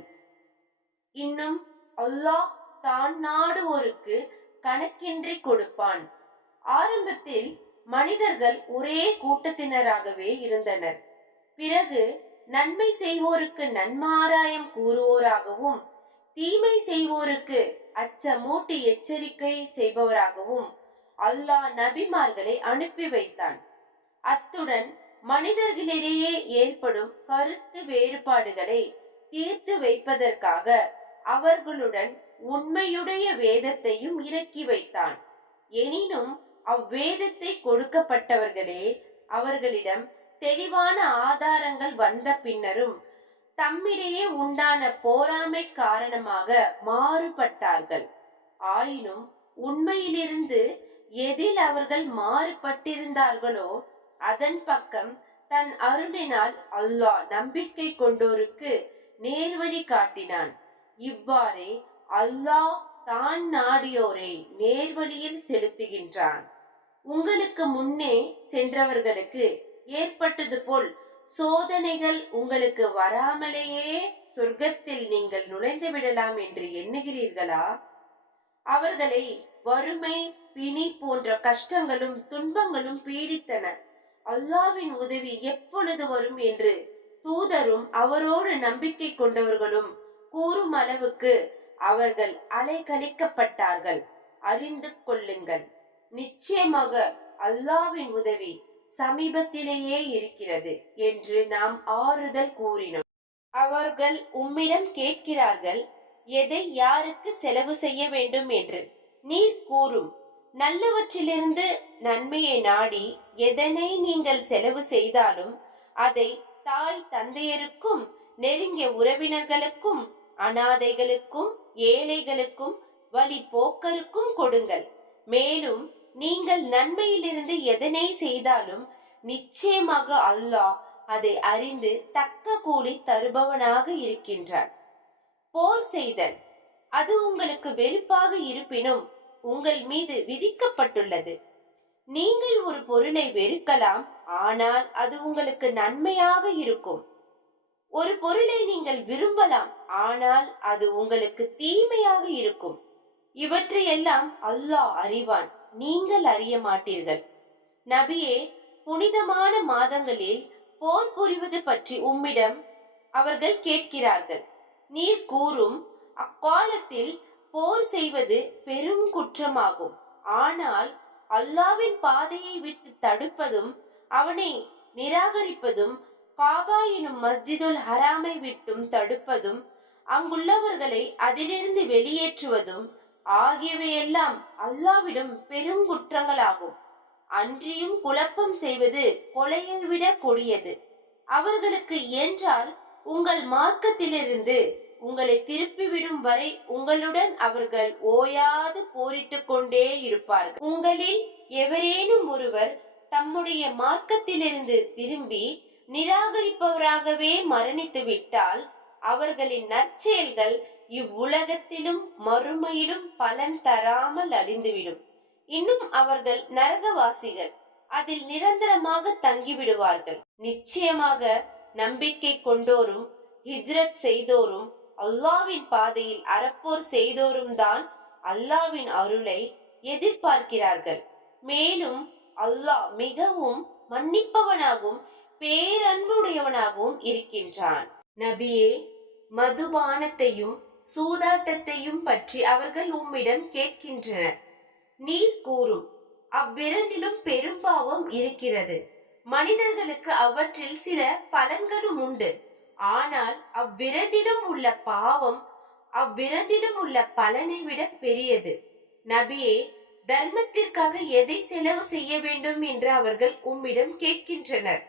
இன்னும் அல்லாஹ் தான் நாடுவோருக்கு கணக்கின்றி கொடுப்பான். ஆரம்பத்தில் மனிதர்கள் ஒரே கூட்டத்தினராகவே இருந்தனர். பிறகு நன்மை செய்வோருக்கு நன்மாராயம் கூறுவோராகவும் தீமை செய்வோருக்கு அச்சமூட்டி எச்சரிக்கை செய்பவராகவும் அல்லாஹ் நபிமார்களை அனுப்பி வைத்தான். அத்துடன் மனிதர்களிடையே ஏற்படும் கருத்து வேறுபாடுகளை தீர்த்து வைப்பதற்காக அவர்களுடன் உண்மையுடைய வேதத்தையும் இறக்கி வைத்தான். எனினும் அவ்வேதத்தை கொடுக்கப்பட்டவர்களே அவர்களிடம் தெளிவான ஆதாரங்கள் வந்த பின்னரும் தம்மிடையே உண்டான போராமை காரணமாக மாறுபட்டார்கள். ஆயினும் உண்மையிலிருந்து எதில் அவர்கள் மாறுபட்டிருந்தார்களோ அதன் பக்கம் தன் அருளினால் அல்லாஹ் நம்பிக்கை கொண்டோருக்கு நேர்வழி காட்டினான். இவ்வாறே அல்லாஹ் தான் நாடியோரை நேர்வழியில் செலுத்துகின்றான். உங்களுக்கு முன்னே சென்றவர்களுக்கு ஏற்பட்டது போல் சோதனைகள் உங்களுக்கு வராமலேயே சொர்க்கத்தில் நீங்கள் நுழைந்து விடலாம் என்று எண்ணுகிறீர்களா? அவர்களை வறுமை, பிணி போன்ற கஷ்டங்களும் துன்பங்களும் பீடித்தன. அல்லாஹ்வின் உதவி எப்பொழுது வரும் என்று தூதரும் அவரோடு நம்பிக்கை கொண்டவர்களும் கூறும் அளவுக்கு அவர்கள் அலைக்கழிக்கப்பட்டார்கள். அறிந்து கொள்ளுங்கள், நிச்சயமாக அல்லாஹ்வின் உதவி சமீபத்திலேயே இருக்கிறது என்று நாம் ஆறுதல் கூறினோம். அவர்கள் உம்மிடம் கேட்கிறார்கள், எதை யாருக்கு செலவு செய்ய வேண்டும் என்று. நீர் கூறும், நல்லவற்றிலிருந்து நன்மையை நாடி எதனை நீங்கள் செலவு செய்தாலும் அதை தாய் தந்தையருக்கும் நெருங்கிய உறவினர்களுக்கும் அனாதைகளுக்கும் ஏழைகளுக்கும் வழி போக்கருக்கும் கொடுங்கள். மேலும் நீங்கள் நன்மையிலிருந்து எதனை செய்தாலும் நிச்சயமாக அல்லாஹ் அதை அறிந்து தக்க கூலி தருபவனாக இருக்கின்றான். போர் செய்தல் அது உங்களுக்கு வெறுப்பாக இருப்பினும் உங்கள் மீது விதிக்கப்பட்டுள்ளது. நீங்கள் ஒரு பொருளை வெறுக்கலாம், ஆனால் அது உங்களுக்கு நன்மையாக இருக்கும். ஒரு பொருளை நீங்கள் விரும்பலாம், ஆனால் அது உங்களுக்கு தீமையாக இருக்கும். இவற்றையெல்லாம் அல்லாஹ் அறிவான், நீங்கள் அறிய மாட்டீர்கள். நபியே, புனிதமான மாதங்களில் போர் புரிவது பற்றி உம்மிடம் அவர்கள் கேட்கிறார்கள். நீர் கூறும், அக்காலத்தில் போர் செய்வது பெரும் குற்றமாகும். ஆனால் அல்லாஹ்வின் பாதையை விட்டு தடுப்பதும் அவனை நிராகரிப்பதும் காபா எனும் மஸ்ஜிதுல் ஹராமை விட்டும் தடுப்பதும் அங்குள்ளவர்களை அதிலிருந்து வெளியேற்றுவதும் ஆகியவையெல்லாம் அல்லாஹ்விடம் பெரும் குற்றங்களாகும். அன்றியும் குழப்பம் செய்வது கொலையை விட கொடியது. அவர்களுக்கு இயன்றால் உங்கள் மார்க்கத்திலிருந்து உங்களை திருப்பிவிடும் வரை உங்களுடன் அவர்கள் ஓயாது போரிட்டுக் கொண்டே இருப்பார்கள். உங்களில் எவரேனும் ஒருவர் தம்முடைய மார்க்கத்திலிருந்து திரும்பி நிராகரிப்பவராகவே மரணித்து விட்டால் அவர்களின் நற்செயல்கள் இவ்வுலகத்திலும் மறுமையிலும் பலன் தராமல் அழிந்துவிடும். இன்னும் அவர்கள் நரகவாசிகள், அதில் நிரந்தரமாக தங்கிவிடுவார்கள். நிச்சயமாக நம்பிக்கை கொண்டோரும் ஹிஜ்ரத் செய்தோரும் அல்லாவின் பாதையில் அறப்போர் செய்தோரும் தான் அல்லாவின் அருளை எதிர்பார்க்கிறார்கள். மேலும் அல்லாஹ் மிகவும் மன்னிப்பவனாகவும் பேரன்புடையவனாகவும் இருக்கின்றான். நபியே, மதுபானத்தையும் சூதாட்டத்தையும் பற்றி அவர்கள் உம்மிடம் கேட்கின்றனர். நீர் கூறும், அவ்விரண்டிலும் பெரும்பாவம் இருக்கிறது. மனிதர்களுக்கு அவற்றில் சில பலன்களும் உண்டு. ஆனால் அவ்விரண்டிலும் உள்ள பலனை விட பெரியது. நபியே, தர்மத்திற்காக எதை செலவு செய்ய வேண்டும் என்று அவர்கள் உம்மிடம் கேட்கின்றனர்.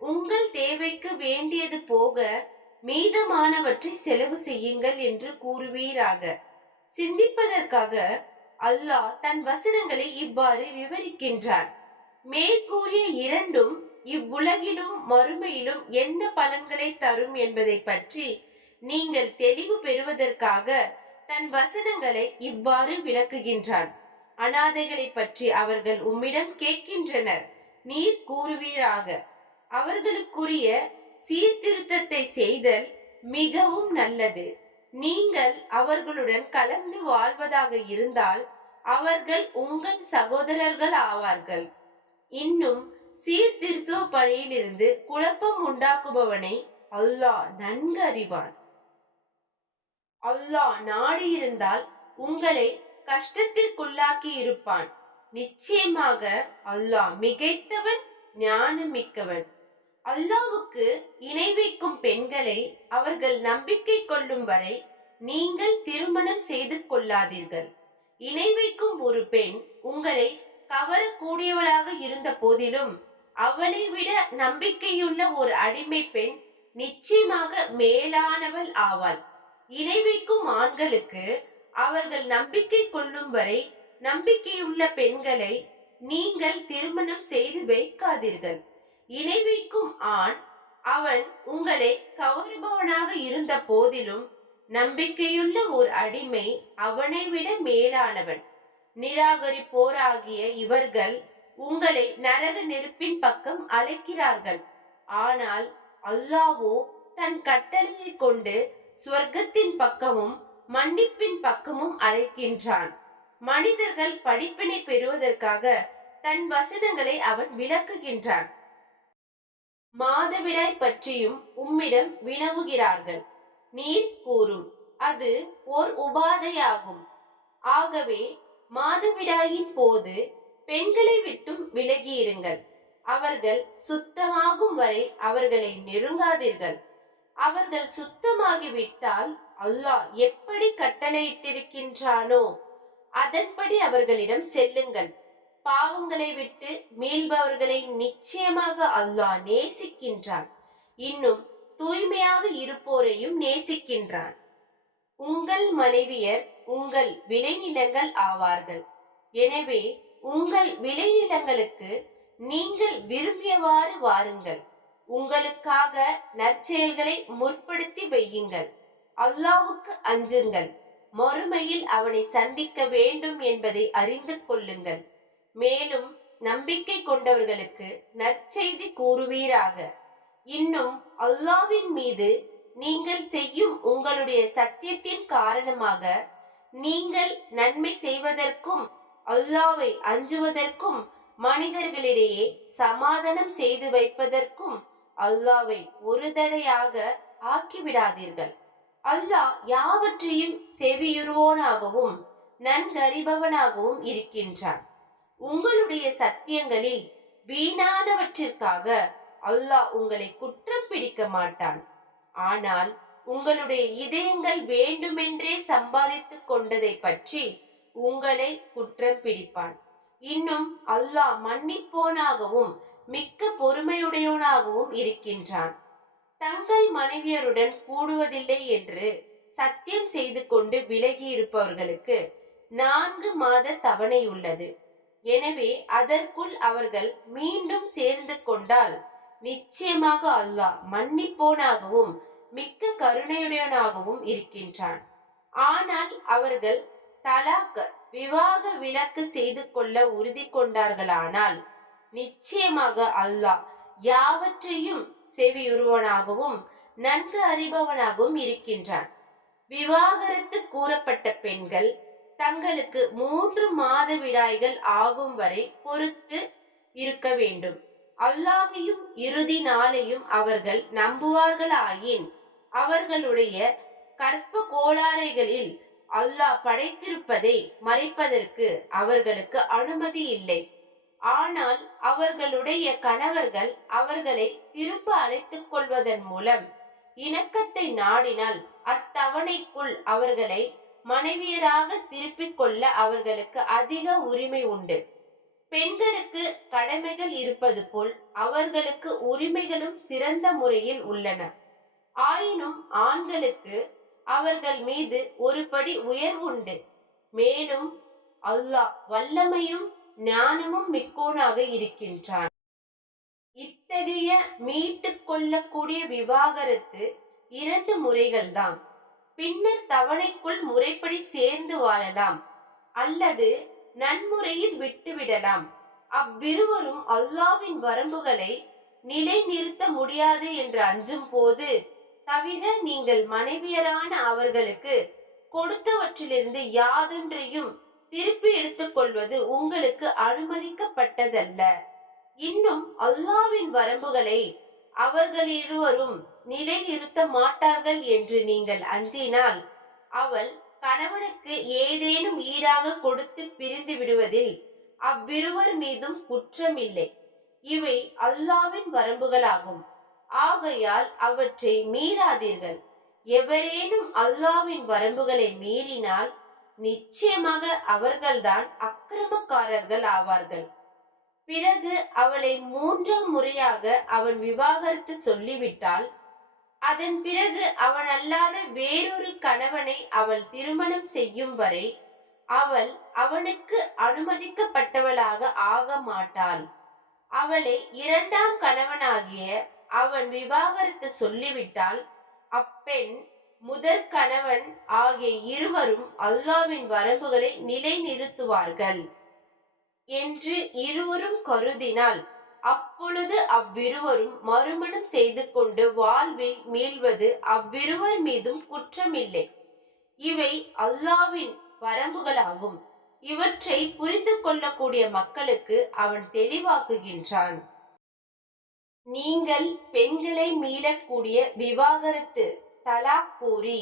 உங்கள் தேவைக்கு வேண்டியது போக மீதமானவற்றை செலவு செய்யுங்கள் என்று கூறுவீராக. சிந்திப்பதற்காக அல்லாஹ் தன் வசனங்களை இவ்வாறு விவரிக்கின்றான். மேற்கூறிய இரண்டும் இவ்வுலகிலும் மறுமையிலும் என்ன பலன்களை தரும் என்பதை பற்றி நீங்கள் தெளிவு பெறுவதற்காக தன் வசனங்களை இவ்வாறு விளக்குகின்றான். அனாதைகளை பற்றி அவர்கள் உம்மிடம் கேட்கின்றனர். நீர் கூறுவீராக, அவர்களுக்குரிய சீர்திருத்தத்தை செய்தல் மிகவும் நல்லது. நீங்கள் அவர்களுடன் கலந்து வாழ்வதாக இருந்தால் அவர்கள் உங்கள் சகோதரர்கள் ஆவார்கள். இன்னும் சீர்திருத்துவ பணியிலிருந்து குழப்பம் உண்டாக்குபவனை அல்லாஹ் நன்கு அறிவான். அல்லாஹ் நாடியிருந்தால் உங்களை கஷ்டத்திற்குள்ளாக்கி இருப்பான். நிச்சயமாக அல்லாஹ் மிகைத்தவன், ஞானமிக்கவன். அல்லாஹ்வுக்கு இணை வைக்கும் பெண்களை அவர்கள் நம்பிக்கை கொள்ளும் வரை நீங்கள் திருமணம் செய்து கொள்ளாதீர்கள். இணை வைக்கும் ஒரு பெண் உங்களை கவரக்கூடியவளாக இருந்த போதிலும் அவளை விட நம்பிக்கையுள்ள ஒரு அடிமை பெண் நிச்சயமாக மேலானவள் ஆவாள். இணை வைக்கும் ஆண்களுக்கு அவர்கள் நம்பிக்கை கொள்ளும் வரை நம்பிக்கையுள்ள பெண்களை நீங்கள் திருமணம் செய்து வைக்காதீர்கள். இணை வைக்கும் ஆண் அவன் உங்களை கவருபவனாக இருந்த போதிலும் நம்பிக்கையுள்ள ஒரு அடிமை அவனை விட மேலானவன். நிராகரிப்போராகிய இவர்கள் உங்களை நரக நெருப்பின் பக்கம் அழைக்கிறார்கள். ஆனால் அல்லாஹ்வோ தன் கட்டளையை கொண்டு சொர்க்கத்தின் பக்கமும் மன்னிப்பின் பக்கமும் அழைக்கின்றான். மனிதர்கள் படிப்பினை பெறுவதற்காக தன் வசனங்களை அவன் விளக்குகின்றான். மாதவிடாய் பற்றியும் உம்மிடம் வினவுகிறார்கள். நீர் கூறும், அது ஓர் உபாதையாகும். ஆகவே மாதவிடாயின் போது பெண்களை விட்டும் விலகியிருங்கள். அவர்கள் சுத்தமாகும் வரை அவர்களை நெருங்காதீர்கள். அவர்கள் சுத்தமாகிவிட்டால் அல்லாஹ் எப்படி கட்டளையிட்டிருக்கின்றானோ அதன்படி அவர்களிடம் செல்லுங்கள். பாவங்களை விட்டு மீள்பவர்களை நிச்சயமாக அல்லாஹ் நேசிக்கின்றான். இன்னும் தூய்மையாக இருப்போரையும் நேசிக்கின்றான். உங்கள் மனைவியர் உங்கள் விளைநிலங்கள் ஆவார்கள். எனவே உங்கள் விளைநிலங்களுக்கு நீங்கள் விரும்பியவாறு வாருங்கள். உங்களுக்காக நற்செயல்களை முற்படுத்தி வையுங்கள். அல்லாஹ்வுக்கு அஞ்சுங்கள். மறுமையில் அவனை சந்திக்க வேண்டும் என்பதை அறிந்து கொள்ளுங்கள். மேலும் நம்பிக்கை கொண்டவர்களுக்கு நற்செய்தி கூறுவீராக. இன்னும் அல்லாஹ்வின் மீது நீங்கள் செய்யும் உங்களுடைய சத்தியத்தின் காரணமாக நீங்கள் நன்மை செய்வதற்கும் அல்லாஹ்வை அஞ்சுவதற்கும் மனிதர்களிடையே சமாதானம் செய்து வைப்பதற்கும் அல்லாஹ்வை ஒரு தடையாக ஆக்கிவிடாதீர்கள். அல்லாஹ் யாவற்றையும் செவியுறுவோனாகவும் நன்கறிபவனாகவும் இருக்கின்றான். உங்களுடைய சத்தியங்களில் வீணானவற்றிற்காக அல்லாஹ் உங்களை குற்றம் பிடிக்க மாட்டான். ஆனால் உங்களுடைய இதயங்கள் வேண்டுமென்றே சம்பாதித்துக் கொண்டதை பற்றி உங்களை குற்றம் பிடிப்பான். இன்னும் அல்லாஹ் மன்னிப்போனாகவும் மிக்க பொறுமையுடையவனாகவும் இருக்கின்றான். தங்கள் மனைவியருடன் கூடுவதில்லை என்று சத்தியம் செய்து கொண்டு விலகி இருப்பவர்களுக்கு 4 மாத தவணை உள்ளது. எனவே அதற்குள் அவர்கள் மீண்டும் சேர்ந்து கொண்டால் நிச்சயமாக அல்லாஹ் மன்னிப்போனாகவும் மிக்க கருணையுடையவனாகவும் இருக்கின்றான். ஆனால் அவர்கள் தலாக் விவாக விலக்கு செய்து கொள்ள உறுதி கொண்டார்களானால் நிச்சயமாக அல்லாஹ் யாவற்றையும் செவியுறுவனாகவும் நன்கு அறிபவனாகவும் இருக்கின்றான். விவாகரத்து கூறப்பட்ட பெண்கள் தங்களுக்கு 3 மாதவிடாய்கள் ஆகும் வரை பொறுத்து இருக்க வேண்டும். அல்லாஹையும் இறுதி நாளையும் அவர்கள் நம்புவார்களாயின் அவர்களுடைய கற்ப கோளாறைகளில் அல்லாஹ் படைத்திருப்பதை மறைப்பதற்கு அவர்களுக்கு அனுமதி இல்லை. ஆனால் அவர்களுடைய கணவர்கள் அவர்களை திரும்ப அழைத்துக் கொள்வதன் மூலம் இணக்கத்தை நாடினால் அத்தவணைக்குள் அவர்களை மனைவியராக திருப்பிக் கொள்ள அவர்களுக்கு அதிக உரிமை உண்டு. பெண்களுக்கு கடமைகள் இருப்பது போல் அவர்களுக்கு உரிமைகளும் சிறந்த முறையில் உள்ளன. ஆயினும் ஆண்களுக்கு அவர்கள் மீது ஒரு படி உயர்வுண்டு. மேலும் அல்லாஹ் வல்லமையும் ஞானமும் மிக்கோனாக இருக்கின்றான். இத்தகைய மீட்டுக் கொள்ளக்கூடிய விவாகரத்து 2 முறைகள்தான். பின்னர் தவணைக்குள் முறைப்படி சேர்ந்து வாழலாம் அல்லது நன்முறையில் விட்டுவிடலாம். அவ்விருவரும் அல்லாஹ்வின் வரம்புகளை நிலைநிறுத்த முடியாது என்று அஞ்சும் போது தவிர நீங்கள் மனைவியரான அவர்களுக்கு கொடுத்தவற்றிலிருந்து யாதொன்றையும் திருப்பி எடுத்துக் கொள்வது உங்களுக்கு அனுமதிக்கப்பட்டதல்ல. இன்னும் அல்லாஹ்வின் வரம்புகளை அவர்கள் இருவரும் நிலைநிறுத்த மாட்டார்கள் என்று நீங்கள் அஞ்சினால் அவள் கணவனுக்கு ஏதேனும் ஈடாக கொடுத்து பிரிந்து விடுவதில் அவ்விருவர் மீதும் குற்றமில்லை. இவை அல்லாஹ்வின் வரம்புகளாகும். ஆகையால் அவற்றை மீறாதீர்கள். எவரேனும் அல்லாஹ்வின் வரம்புகளை மீறினால் நிச்சயமாக அவர்கள்தான் அக்கிரமக்காரர்கள் ஆவார்கள். பிறகு அவளை 3ஆம் முறையாக அவன் விவாகரத்து சொல்லிவிட்டால் அதன் பிறகு அவன் அல்லாத வேறொரு கணவனை அவள் திருமணம் செய்யும் வரை அவள் அவனுக்கு அனுமதிக்கப்பட்டவளாக ஆக மாட்டாள். அவளை 2ஆம் கணவனாகிய அவன் விவாகரத்து சொல்லிவிட்டால் அப்பெண் முதற் கணவன் ஆகிய இருவரும் அல்லாஹ்வின் வரம்புகளை நிலைநிறுத்துவார்கள் என்று இருவரும் கருதினால் அப்பொழுது அவ்விருவரும் மறுமணம் செய்து கொண்டு வாழ்வில் மீள்வது அவ்விருவர் மீதும் குற்றமில்லை. இவை அல்லாஹ்வின் வரம்புகளாகும். இவற்றை புரிந்து கொள்ளக்கூடிய மக்களுக்கு அவன் தெளிவாக்குகின்றான். நீங்கள் பெண்களை மீளக்கூடிய விவாகரத்து தலாக் கூறி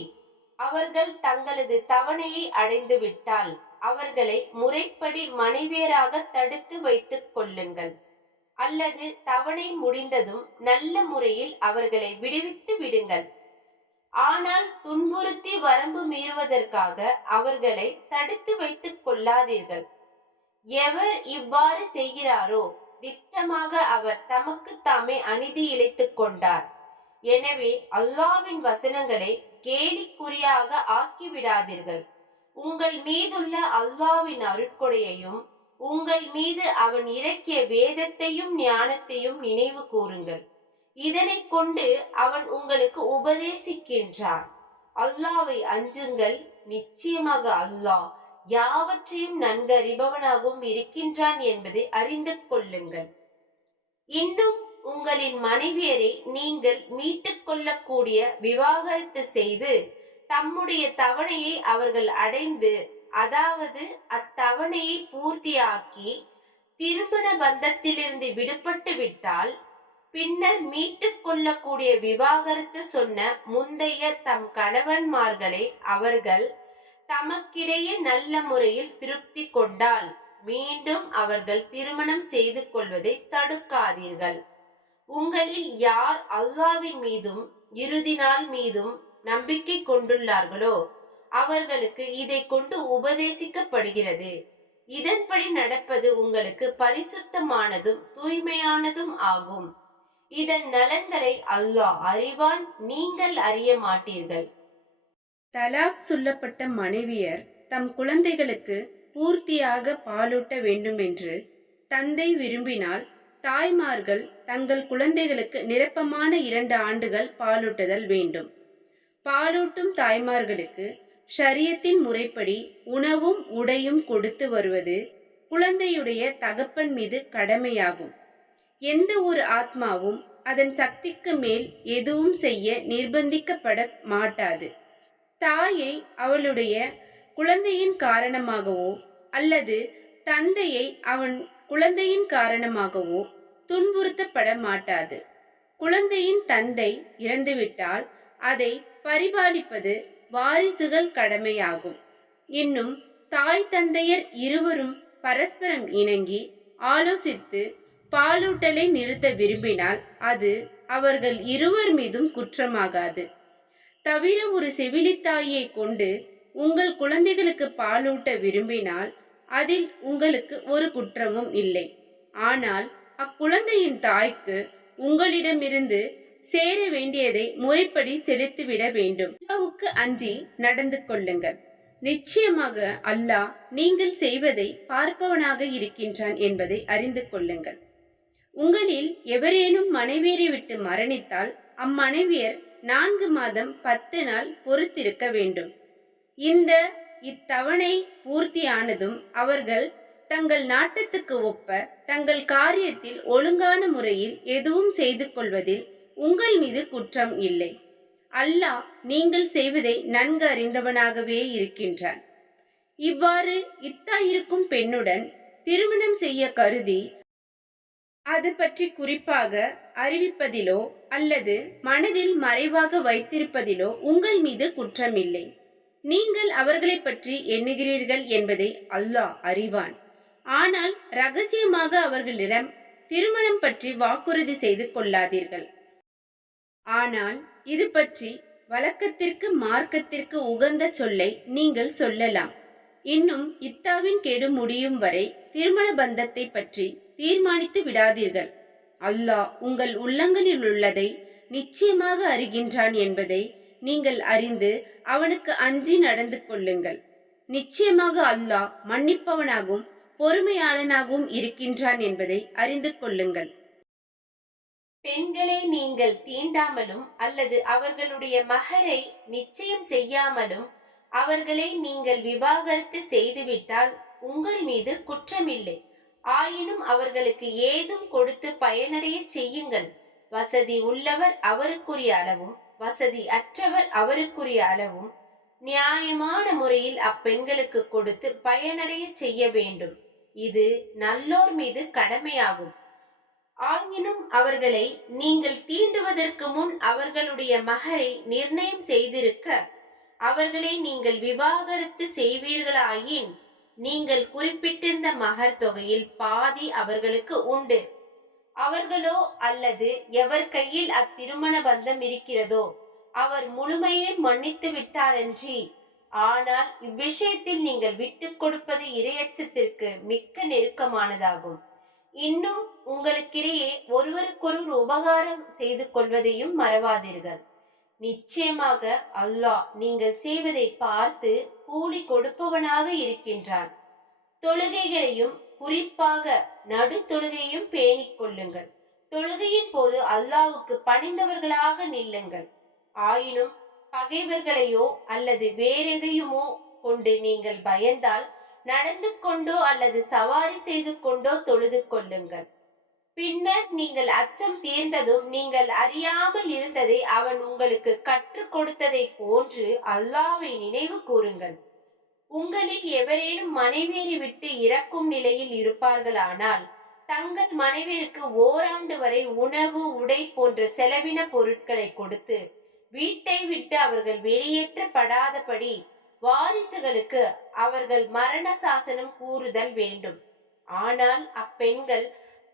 அவர்கள் தங்களது தவணையை அடைந்து விட்டால் அவர்களை முறைப்படி மனைவியராக தடுத்து வைத்துக் கொள்ளுங்கள். அல்லது தவணை முடிந்ததும் நல்ல முறையில் அவர்களை விடுவித்து விடுங்கள். ஆனால் துன்புறுத்தி வரம்பு மீறுவதற்காக அவர்களை தடுத்து வைத்துக் கொள்ளாதீர்கள். எவர் இவ்வாறு செய்கிறாரோ திட்டமாக அவர் தமக்கு தாமே அநீதி இழைத்துக் கொண்டார். எனவே அல்லாஹ்வின் வசனங்களை கேலிக்குறியாக ஆக்கிவிடாதீர்கள். உங்கள் மீதுள்ள அல்லாஹ்வின் அருட்கொடையையும் உங்கள் மீது அவன் இறக்கிய வேதத்தையும் ஞானத்தையும் நினைவு கூறுங்கள். இதனை கொண்டு அவன் உங்களுக்கு உபதேசிக்கின்றான். அல்லாஹ்வை அஞ்சுங்கள். நிச்சயமாக அல்லாஹ் யாவற்றையும் நன்கறிபவனாகவும் இருக்கின்றான் என்பதை அறிந்து கொள்ளுங்கள். இன்னும் உங்களின் மனைவியரை நீங்கள் மீட்டுக் கொள்ளக்கூடிய விவாகரத்து செய்து தம்முடைய தவணையை அவர்கள் அடைந்து அதாவது அத்தவணையை பூர்த்தியாக்கி திருமண பந்தத்திலிருந்து விடுபட்டு விட்டால் பின்னர் மீட்டுக் கொள்ளக்கூடிய விவாகரத்து சொன்ன முந்தைய தம் கணவன்மார்களை அவர்கள் தமக்கிடையே நல்ல முறையில் திருப்தி கொண்டால் மீண்டும் அவர்கள் திருமணம் செய்து கொள்வதை தடுக்காதீர்கள். உங்களில் யார் அல்லாஹ்வின் மீதும் இறுதி நாள் மீதும் நம்பிக்கை கொண்டுள்ளார்களோ அவர்களுக்கு இதை கொண்டு உபதேசிக்கப்படுகிறது. இதன்படி நடப்பது உங்களுக்கு பரிசுத்தமானதும் தூய்மையானதும் ஆகும். இதன் நலன்களை அல்லாஹ் அறிவான், நீங்கள் அறிய மாட்டீர்கள். தலாக் சொல்லப்பட்ட மனைவியர் தம் குழந்தைகளுக்கு பூர்த்தியாக பாலூட்ட வேண்டுமென்று தந்தை விரும்பினால் தாய்மார்கள் தங்கள் குழந்தைகளுக்கு நிரப்பமான 2 ஆண்டுகள் பாலூட்டுதல் வேண்டும். பாலூட்டும் தாய்மார்களுக்கு ஷரியத்தின் முறைப்படி உணவும் உடையும் கொடுத்து வருவது குழந்தையுடைய தகப்பன் மீது கடமையாகும். எந்த ஒரு ஆத்மாவும் அதன் சக்திக்கு மேல் எதுவும் செய்ய நிர்பந்திக்கப்பட மாட்டாது. தாயை அவளுடைய குழந்தையின் காரணமாகவோ அல்லது தந்தையை அவன் குழந்தையின் காரணமாகவோ துன்புறுத்தப்பட மாட்டாது. குழந்தையின் தந்தை இறந்துவிட்டால் அதை பரிபாலிப்பது வாரிசுகள் கடமையாகும். இன்னும் தாய் தந்தையர் இருவரும் பரஸ்பரம் இணங்கி ஆலோசித்து பாலூட்டலை நிறுத்த விரும்பினால் அது அவர்கள் இருவர் மீதும் குற்றமாகாது. தவிர ஒரு செவிலித்தாயை கொண்டு உங்கள் குழந்தைகளுக்கு பாலூட்ட விரும்பினால் அதில் உங்களுக்கு ஒரு குற்றமும் இல்லை. ஆனால் அக்குழந்தையின் தாய்க்கு உங்களிடமிருந்து சேர வேண்டியதை முறைப்படி செலுத்திவிட வேண்டும். அல்லாஹ்வுக்கு அஞ்சி நடந்து கொள்ளுங்கள். நிச்சயமாக அல்லாஹ் நீங்கள் செய்வதை பார்ப்பவனாக இருக்கின்றான் என்பதை அறிந்து கொள்ளுங்கள். உங்களில் எவரேனும் மனைவியரை விட்டு மரணித்தால் அம்மனைவியர் 4 மாதம் 10 நாள் பொறுத்திருக்க வேண்டும். இத்தவணை பூர்த்தியானதும் அவர்கள் தங்கள் நாட்டத்துக்கு ஒப்ப தங்கள் காரியத்தில் ஒழுங்கான முறையில் எதுவும் செய்து கொள்வதில் உங்கள் மீது குற்றம் இல்லை. அல்லாஹ் நீங்கள் செய்வதை நன்கு அறிந்தவனாகவே இருக்கின்றான். இவ்வாறு இத்தாயிருக்கும் பெண்ணுடன் திருமணம் செய்ய கருதி அது பற்றி குறிப்பாக அறிவிப்பதிலோ அல்லது மனதில் மறைவாக வைத்திருப்பதிலோ உங்கள் மீது குற்றமில்லை. நீங்கள் அவர்களை பற்றி எண்ணுகிறீர்கள் என்பதை அல்லாஹ் அறிவான். ஆனால் ரகசியமாக அவர்களிடம் திருமணம் பற்றி வாக்குறுதி செய்து கொள்ளாதீர்கள். ஆனால் இது பற்றி வழக்கத்திற்கு மார்க்கத்திற்கு உகந்த சொல்லை நீங்கள் சொல்லலாம். இன்னும் இத்தாவின் கெடு முடியும் வரை திருமண பந்தத்தை பற்றி தீர்மானித்து விடாதீர்கள். அல்லாஹ் உங்கள் உள்ளங்களில் உள்ளதை நிச்சயமாக அறிகின்றான் என்பதை நீங்கள் அறிந்து அவனுக்கு அஞ்சி நடந்து கொள்ளுங்கள். நிச்சயமாக அல்லாஹ் மன்னிப்பவனாகவும் பொறுமையாளனாகவும் இருக்கின்றான் என்பதை அறிந்து கொள்ளுங்கள். பெண்களை நீங்கள் தீண்டாமலும் அல்லது அவர்களுடைய மகரை நிச்சயம் செய்யாமலும் அவர்களை நீங்கள் விவாகரத்து செய்துவிட்டால் உங்கள் மீது குற்றமில்லை. ஆயினும் அவர்களுக்கு ஏதும் கொடுத்து பயனடைய செய்யுங்கள். வசதி உள்ளவர் அவருக்குரிய அளவும் வசதி அற்றவர் அவருக்குரிய அளவும் நியாயமான முறையில் அப்பெண்களுக்கு கொடுத்து பயனடைய செய்ய வேண்டும். இது நல்லோர் மீது கடமையாகும். ஆயினும் அவர்களை நீங்கள் தீண்டுவதற்கு முன் அவர்களுடைய மகரை நிர்ணயம் செய்திருக்க அவர்களை நீங்கள் விவாகரத்து செய்வீர்களாயின் நீங்கள் குறிப்பிட்டிருந்த மகர் தொகையில் பாதி அவர்களுக்கு உண்டு. அவர்களோ அல்லது எவர் கையில் அத்திருமண பந்தம் இருக்கிறதோ அவர் முழுமையை மன்னித்து விட்டாலன்றி. ஆனால் இவ்விஷயத்தில் நீங்கள் விட்டுக் கொடுப்பது இரையச்சத்திற்கு மிக்க நெருக்கமானதாகும். இன்னும் உங்களுக்கிடையே ஒருவருக்கொருவர் உபகாரம் செய்து கொள்வதையும் மறவாதீர்கள். நிச்சயமாக அல்லாஹ் நீங்கள் செய்வதை பார்த்து கூலி கொடுப்பவனாக இருக்கின்றான். தொழுகைகளையும் குறிப்பாக நடு தொழுகையும் பேணிக் கொள்ளுங்கள். தொழுகையின் போது அல்லாஹ்வுக்கு பணிந்தவர்களாக நில்லுங்கள். ஆயினும் பகைவர்களையோ அல்லது வேறெதையுமோ கொண்டு நீங்கள் பயந்தால் நடந்து கொண்டோ அல்லது சவாரி செய்து கொண்டோ தொழுது கொள்ளுங்கள். பின்னர் நீங்கள் அச்சம் தீர்ந்ததும் நீங்கள் அறியாமல் இருந்ததை அவன் உங்களுக்கு கற்றுக் கொடுத்ததை போன்று அல்லாஹ்வை நினைவு கூறுங்கள். உங்களில் எவரேனும் மனைவியரை விட்டு இறக்கும் நிலையில் இருப்பார்களானால் தங்கள் மனைவியருக்கு ஓராண்டு வரை உணவு உடை போன்ற செலவின பொருட்களை கொடுத்து வீட்டை விட்டு அவர்கள் வெளியேற்றப்படாதபடி வாரிசுகளுக்கு அவர்கள் மரண சாசனம் கூறுதல் வேண்டும். ஆனால் அப்பெண்கள்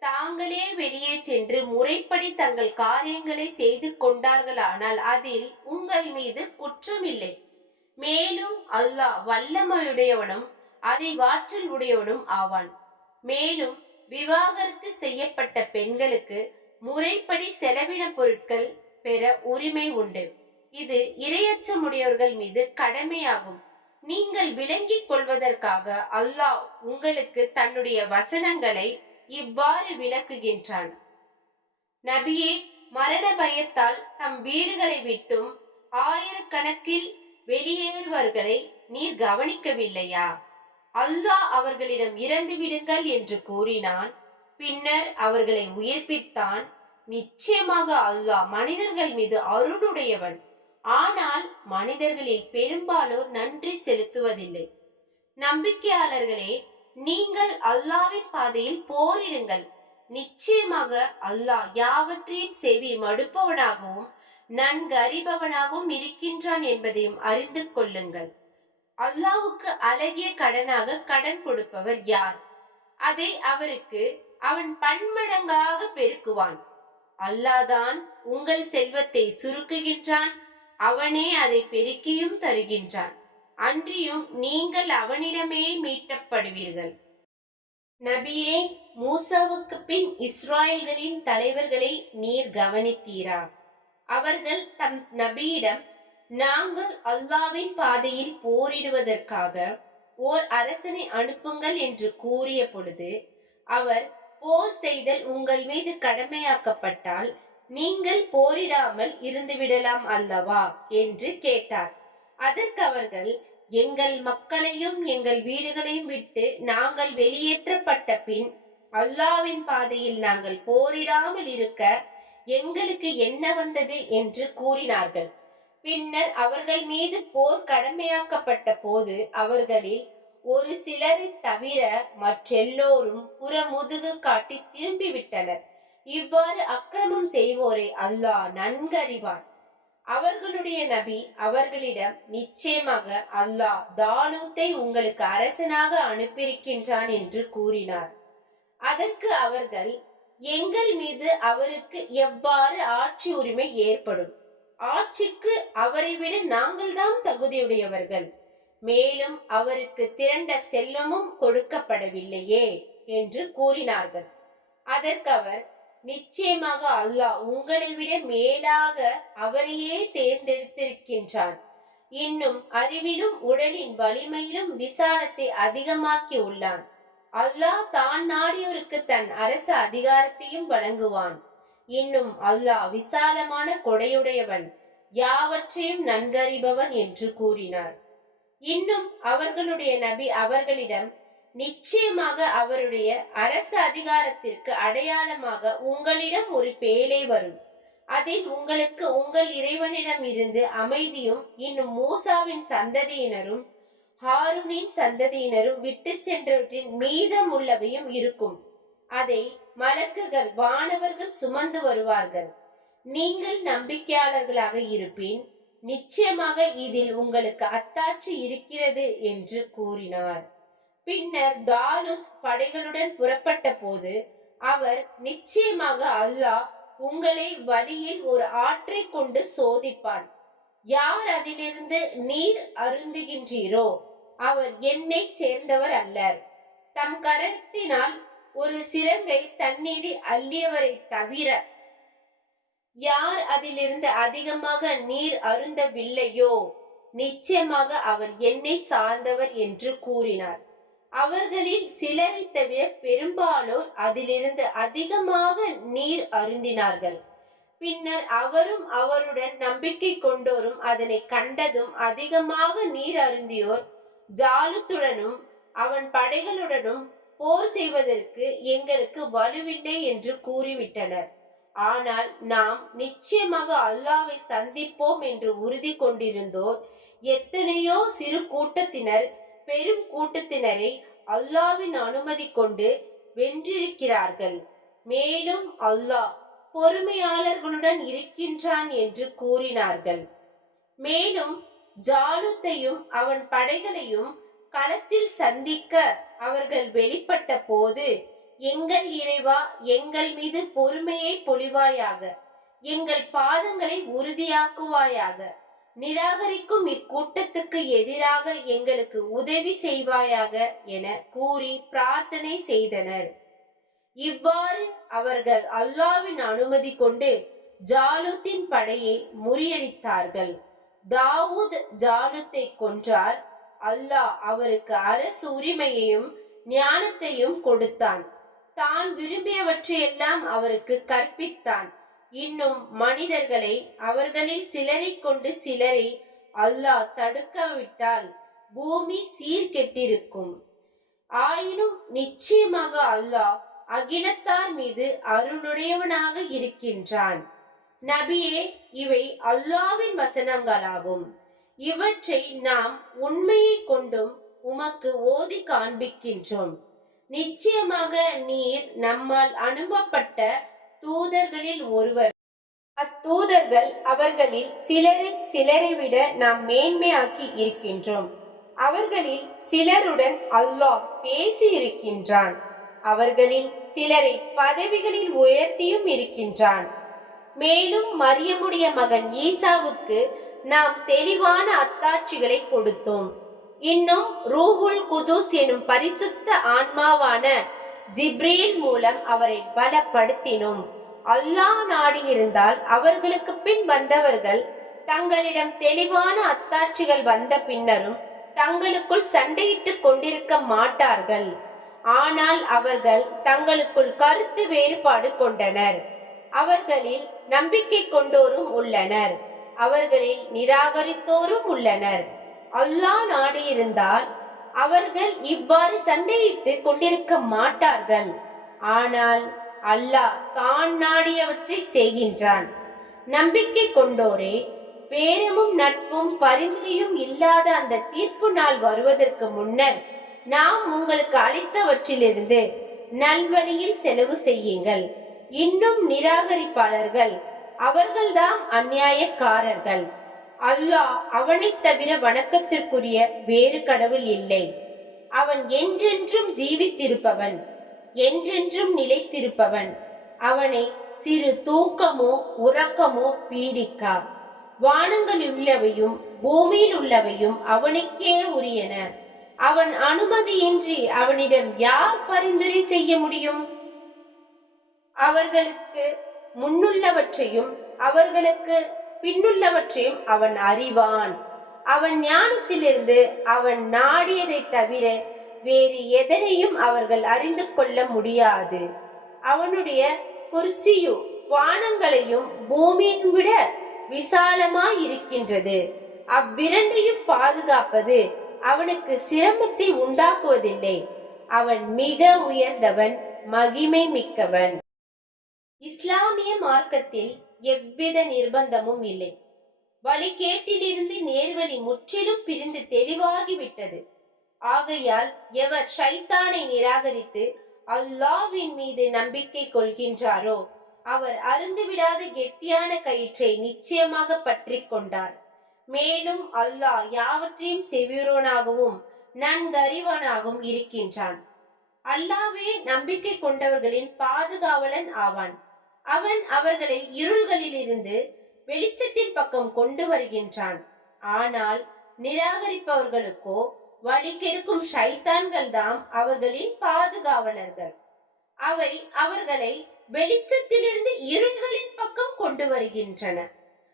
தாங்களே வெளியே சென்று முறைப்படி தங்கள் காரியங்களை செய்து கொண்டார்களானால் அதில் உங்கள் மீது குற்றமில்லை. மேலும் அல்லாஹ் வல்லமையுடையவனும் அறிவாற்றல் உடையவனும் ஆவான். மேலும் விவாகரத்து செய்யப்பட்ட பெண்களுக்கு முறைப்படி செலவின பொருட்கள் பெற உரிமை உண்டு. இது இரையச்சமுடையவர்கள் மீது கடமையாகும். நீங்கள் விளங்கிக் கொள்வதற்காக அல்லாஹ் உங்களுக்கு தன்னுடைய வசனங்களை இவ்வாறு விளக்குகின்றான். நபியே, மரண பயத்தால் தம் வீடுகளை விட்டும் ஆயிரக்கணக்கில் வெளியேறுவர்களை நீர் கவனிக்கவில்லையா? அல்லாஹ் அவர்களிடம் இறந்து விடுங்கள் என்று கூறினான். பின்னர் அவர்களை உயிர்ப்பித்தான். நிச்சயமாக அல்லாஹ் மனிதர்கள் மீது அருளுடையவன். ஆனால் மனிதர்களில் பெரும்பாலோர் நன்றி செலுத்துவதில்லை. நம்பிக்கையாளர்களே, நீங்கள் அல்லாஹ்வின் பாதையில் போரிடுங்கள். நிச்சயமாக அல்லாஹ் யாவற்றையும் செவி மடுப்பவனாகவும் நன்கு அறிபவனாகவும் இருக்கின்றான் என்பதையும் அறிந்து கொள்ளுங்கள். அல்லாஹ்வுக்கு அழகிய கடனாக கடன் கொடுப்பவர் யார்? அதை அவருக்கு அவன் பன்மடங்காக பெருக்குவான். அல்லாஹ்தான் உங்கள் செல்வத்தை சுருக்குகின்றான். அவனே அதை பெருக்கியும் தருகின்றான். அன்றியும் நீங்கள் அவனிடமே மீட்டப்படுவீர்கள். நபியே, மூசாவுக்கு பின் இஸ்ராயல்களின் தலைவர்களை நீர் கவனித்தீரா? அவர்கள் தம் நபியிடம், நாங்கள் அல்லாஹ்வின் பாதையில் போரிடுவதற்காக ஓர் அரசனை அனுப்புங்கள் என்று கூறிய பொழுது, அவர், போர் செய்தல் உங்கள் மீது கடமையாக்கப்பட்டால் நீங்கள் போரிடாமல் இருந்துவிடலாம் அல்லவா என்று கேட்டார். அதற்கு அவர்கள், எங்கள் மக்களையும் எங்கள் வீடுகளையும் விட்டு நாங்கள் வெளியேற்றப்பட்ட பின் அல்லாஹ்வின் பாதையில் நாங்கள் போரிடாமல் இருக்க எங்களுக்கு என்ன வந்தது என்று கூறினார்கள். பின்னர் அவர்கள் மீது போர் கடமையாக்கப்பட்ட போது அவர்களில் ஒரு சிலரை தவிர மற்றெல்லோரும் புறமுதுகு காட்டி திரும்பிவிட்டனர். இவ்வாறு அக்கிரமம் செய்வோரை அல்லாஹ் நன்கறிவான். அவர்களுடைய நபி அவர்களிடம், நிச்சயமாக அல்லாஹ் தாலூத்தை உங்களுக்கு அரசனாக அனுப்பியிருக்கின்றான் என்று கூறினார். அதற்கு அவர்கள், எங்கள் மீது அவருக்கு எவ்வாறு ஆட்சி உரிமை ஏற்படும்? ஆட்சிக்கு அவரை விட நாங்கள் தான் தகுதியுடையவர்கள். மேலும் அவருக்கு திரண்ட செல்வமும் கொடுக்கப்படவில்லையே என்று கூறினார்கள். அதற்கு அவர், நிச்சயமாக அல்லாஹ் உங்களை விட மேலாக அவரையே தேர்ந்தெடுத்திருக்கின்றான். இன்னும் அறிவிலும் உடலின் வலிமையிலும் விசாலத்தை அதிகமாக்கி உள்ளான். அல்லாஹ் தான் நாடியோருக்கு தன் அரச அதிகாரத்தையும் வழங்குவான். இன்னும் அல்லாஹ் விசாலமான கொடையுடையவன், யாவற்றையும் நன்கறிபவன் என்று கூறினார். இன்னும் அவர்களுடைய நபி அவர்களிடம், நிச்சயமாக அவருடைய அரச அதிகாரத்திற்கு அடையாளமாக உங்களிடம் ஒரு பேழை வரும். அதில் உங்களுக்கு உங்கள் இறைவனிடம் இருந்து அமைதியும் இன்னும் மூசாவின் சந்ததியினரும் ஹாரூனின் சந்ததியினரும் விட்டு சென்றவற்றின் மீதம் உள்ளவையும் இருக்கும். அதை மலக்குகள் வானவர்கள் சுமந்து வருவார்கள். நீங்கள் நம்பிக்கையாளர்களாக இருப்பின் நிச்சயமாக இதில் உங்களுக்கு அத்தாட்சி இருக்கிறது என்று கூறினார். பின்னர் தாலூத் படைகளுடன் புறப்பட்ட போது அவர், நிச்சயமாக அல்லாஹ் உங்களை வழியில் ஒரு ஆற்றை கொண்டு சோதிப்பான். யார் அதிலிருந்து நீர் அருந்துகின்றீரோ அவர் என்னை சேர்ந்தவர் அல்லர். தம் கரத்தினால் ஒரு சிறங்கை தண்ணீரில் அள்ளியவரை தவிர யார் அதிலிருந்து அதிகமாக நீர் அருந்தவில்லையோ நிச்சயமாக அவர் என்னை சார்ந்தவர் என்று கூறினார். அவர்களில் சிலரை தவிர பெரும்பாலோர் அதிலிருந்து அதிகமாக நீர் அருந்தினார்கள். பின்னர் அவரும் அவருடன் நம்பிக்கை கொண்டோரும் அதனை கண்டதும் அதிகமாக நீர் அருந்தியோர் ஜாலுத்துடனும் அவன் படைகளுடனும் போர் செய்வதற்கு எங்களுக்கு வலுவில்லை என்று கூறிவிட்டனர். ஆனால் நாம் நிச்சயமாக அல்லாஹ்வை சந்திப்போம் என்று உறுதி கொண்டிருந்தோர் எத்தனையோ சிறு கூட்டத்தினர் பெரும் கூட்டத்தினரை அல்லாஹ்வின் அனுமதி கொண்டு வென்றிருக்கிறார்கள். மேலும் அல்லாஹ் பொறுமையாளர்களுடன் இருக்கின்றான் என்று கூறினார்கள். மேலும் ஜாலுத்தையும் அவன் படைகளையும் களத்தில் சந்திக்க அவர்கள் வெளிப்பட்ட போது, எங்கள் இறைவா, எங்கள் மீது பொறுமையை பொழிவாயாக, எங்கள் பாதங்களை உறுதியாக்குவாயாக, நிராகரிக்கும் இக்கூட்டத்துக்கு எதிராக எங்களுக்கு உதவி செய்வாயாக என கூறி பிரார்த்தனை செய்தனர். இவ்வாறு அவர்கள் அல்லாஹ்வின் அனுமதி கொண்டு ஜாலூத்தின் படையை முறியடித்தார்கள். தாவூத் ஜாலூத்தை கொன்றார். அல்லாஹ் அவருக்கு அரசு உரிமையையும் ஞானத்தையும் கொடுத்தான். தான் விரும்பியவற்றையெல்லாம் அவருக்கு கற்பித்தான். இன்னும் மனிதர்களை அவர்களில் சிலரை கொண்டு சிலரை அல்லாஹ் தடுக்காவிட்டால் பூமி சீர்கெட்டிருக்கும். ஆயினும் நிச்சயமாக அல்லாஹ் அகிலத்தார் மீது அருளுடையவனாக இருக்கின்றான். நபியே, இவை அல்லாஹ்வின் வசனங்களாகும். இவற்றை நாம் உண்மையை கொண்டும் உமக்கு ஓதி காண்பிக்கின்றோம். நிச்சயமாக நீர் நம்மால் அனுப்பப்பட்ட தூதர்களில் ஒருவர். அத்தூதர்கள் அவர்களில் சிலரை விட நாம் மேன்மையாக்கி இருக்கின்றோம். அவர்களில் சிலருடன் அல்லாஹ் பேசி இருக்கின்றான். அவர்களில் சிலரை பதவிகளில் உயர்த்தியும் இருக்கின்றான். மேலும் மரியமுடைய மகன் ஈசாவுக்கு நாம் தெளிவான அத்தாட்சிகளை கொடுத்தோம். இன்னும் ரூஹுல் குதுஸ் எனும் பரிசுத்த ஆன்மாவான ஜிப்ரீல் மூலம் அவரை பலப்படுத்தினோம். அல்லாஹ் நாடியிருந்தால் அவர்களுக்கு பின் வந்தவர்கள் தங்களிடம் தெளிவான அத்தாட்சிகள் வந்த பின்னரும் தங்களுக்குள் சண்டையிட்டுக் கொண்டிருக்க மாட்டார்கள். ஆனால் அவர்கள் தங்களுக்குள் கருத்து வேறுபாடு கொண்டனர். அவர்களில் நம்பிக்கை கொண்டோரும் உள்ளனர், அவர்களில் நிராகரித்தோரும் உள்ளனர். அல்லாஹ் நாடியிருந்தால் அவர்கள் இவ்வாறு சண்டையிட்டு கொண்டிருக்க மாட்டார்கள். ஆனால் அல்லாஹ் தான் நாடியவற்றை செய்கின்றான். நம்பிக்கை கொண்டோரே, பேரமும் நட்பும் பரிந்துரையும் இல்லாத அந்த தீர்ப்பு நாள் வருவதற்கு முன்னர் நாம் உங்களுக்கு அளித்தவற்றிலிருந்து நல்வழியில் செலவு செய்யுங்கள். இன்னும் நிராகரிப்பாளர்கள் அவர்கள்தான் அநியாயக்காரர்கள். அல்லாஹ் அவனைத் தவிர வணக்கத்திற்குரிய வேறு கடவுள் இல்லை. அவன் என்றென்றும் ஜீவித்திருப்பவன், என்றென்றும் நிலைத்திருப்பவன். அவனை சிறு தூக்கமோ உறக்கமோ பீடிக்கா. வானங்களில் உள்ளவையும் பூமியில் உள்ளவையும் அவனுக்கே உரியன. அவன் அனுமதியின்றி அவனிடம் யார் பரிந்துரை செய்ய முடியும்? அவர்களுக்கு முன்னுள்ளவற்றையும் அவர்களுக்கு பின்னுள்ளவற்றையும் அவன் அறிவான். அவன் ஞானத்திலிருந்து அவன் நாடியதை தவிர வேறு எதனையும் அவர்கள் அறிந்து கொள்ள முடியாது. அவனுடைய குர்சியு வானங்களையும் பூமியையும் விட விசாலமாய் இருக்கின்றது. அவ்விரண்டையும் பாதுகாப்பது அவனுக்கு சிரமத்தை உண்டாக்குவதில்லை. அவன் மிக உயர்ந்தவன், மகிமை மிக்கவன். இஸ்லாமிய மார்க்கத்தில் எவ்வித நிர்பந்தமும் இல்லை. வழிகேட்டிலிருந்து நேர்வழி முற்றிலும் பிரிந்து தெளிவாகிவிட்டது. ஆகையால் எவர் ஷைத்தானை நிராகரித்து அல்லாஹ்வின் மீது நம்பிக்கை கொள்கின்றாரோ அவர் அருந்துவிடாத கெட்டியான கயிற்றை நிச்சயமாக பற்றி கொண்டார். மேலும் அல்லாஹ் யாவற்றையும் செவியுறவனாகவும் நன்கறிவனாகவும் இருக்கின்றான். அல்லாஹ்வே நம்பிக்கை கொண்டவர்களின் பாதுகாவலன் ஆவான். அவன் அவர்களை இருள்களிலிருந்து வெளிச்சத்தின் பக்கம் கொண்டு வருகின்றான். ஆனால் நிராகரிப்பவர்களுக்கோ வழி கெடுக்கும் ஷைத்தான்கள் தாம் அவர்களின் பாதுகாவலர்கள். அவை அவர்களை வெளிச்சத்திலிருந்து இருள்களின் பக்கம் கொண்டு வருகின்றன.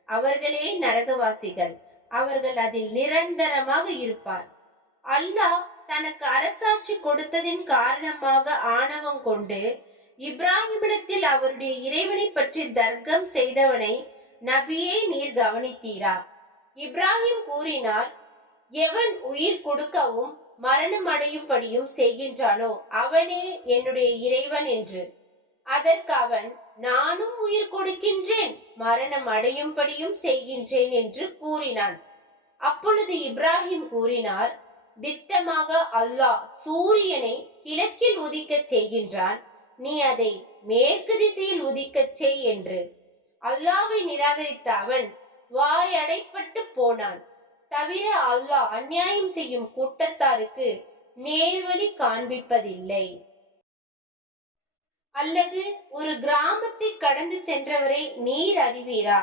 அவர்களே நரகவாசிகள். அவர்கள் அதில் நிரந்தரமாக இருப்பார். அல்லாஹ் தனக்கு அரசாட்சி கொடுத்ததின் காரணமாக ஆணவம் கொண்டு இப்ராஹிமிடத்தில் அவருடைய இறைவனை பற்றி தர்க்கம் செய்தவனை நபியே நீர் கவனித்தீரா? இப்ராஹிம் கூறினார், எவன் உயிர் கொடுக்கவும் மரணம் அடையும்படியும் செய்கின்றானோ அவனே என்னுடைய இறைவன் என்று. அதற்கு அவன், நானும் உயிர் கொடுக்கின்றேன், மரணம் அடையும்படியும் செய்கின்றேன் என்று கூறினான். அப்பொழுது இப்ராஹிம் கூறினார், திட்டமாக அல்லாஹ் சூரியனை கிழக்கில் உதிக்கச் செய்கின்றான், நீ அதை மேற்கு திசையில் உதிக்கச் செய் என்று. அல்லாஹ்வை நிராகரித்த அவன் வாய் அடைப்பட்டு போனான். தவிர அல்லாஹ் அநியாயம் செய்யும் கூட்டத்தாருக்கு நேர்வழி காண்பிப்பதில்லை. அல்லது ஒரு கிராமத்தை கடந்து சென்றவரை நீர் அறிவீரா?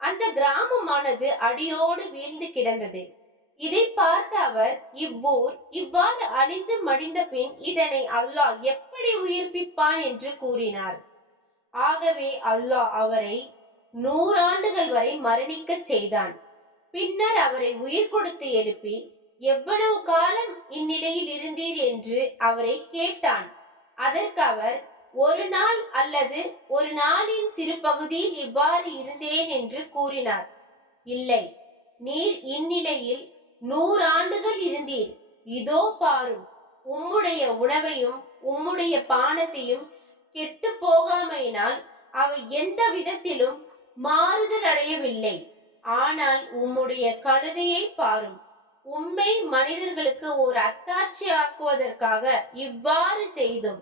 அந்த கிராமமானது அடியோடு வீழ்ந்து கிடந்தது. இதை பார்த்த அவர், இவ்வூர் இவ்வாறு அழிந்து மடிந்த பின் இதனை அல்லாஹ் எப்படி உயிர்ப்பிப்பான் என்று கூறினார். ஆகவே அல்லாஹ் அவரை 100 ஆண்டுகள் வரை மரணிக்க செய்தான். பின்னர் அவரை உயிர் கொடுத்து எழுப்பி, எவ்வளவு காலம் இந்நிலையில் இருந்தீர் என்று அவரை கேட்டான். அதற்கு அவர், ஒரு நாள் அல்லது ஒரு நாளின் சிறு பகுதியில் இவ்வாறு இருந்தேன் என்று கூறினார். இல்லை, நீர் இந்நிலையில் 100 ஆண்டுகள் இருந்தீர். இதோ பாரும், உம்முடைய உணவையும் உம்முடைய பானத்தையும் கெட்டு போகாமையினால் அவை எந்த விதத்திலும் மாறுதல் அடையவில்லை. ஆனால் உம்முடைய கழுதையை பாரும், உம்மை மனிதர்களுக்கு ஒரு அத்தாட்சி ஆக்குவதற்காக இவ்வாறு செய்தோம்.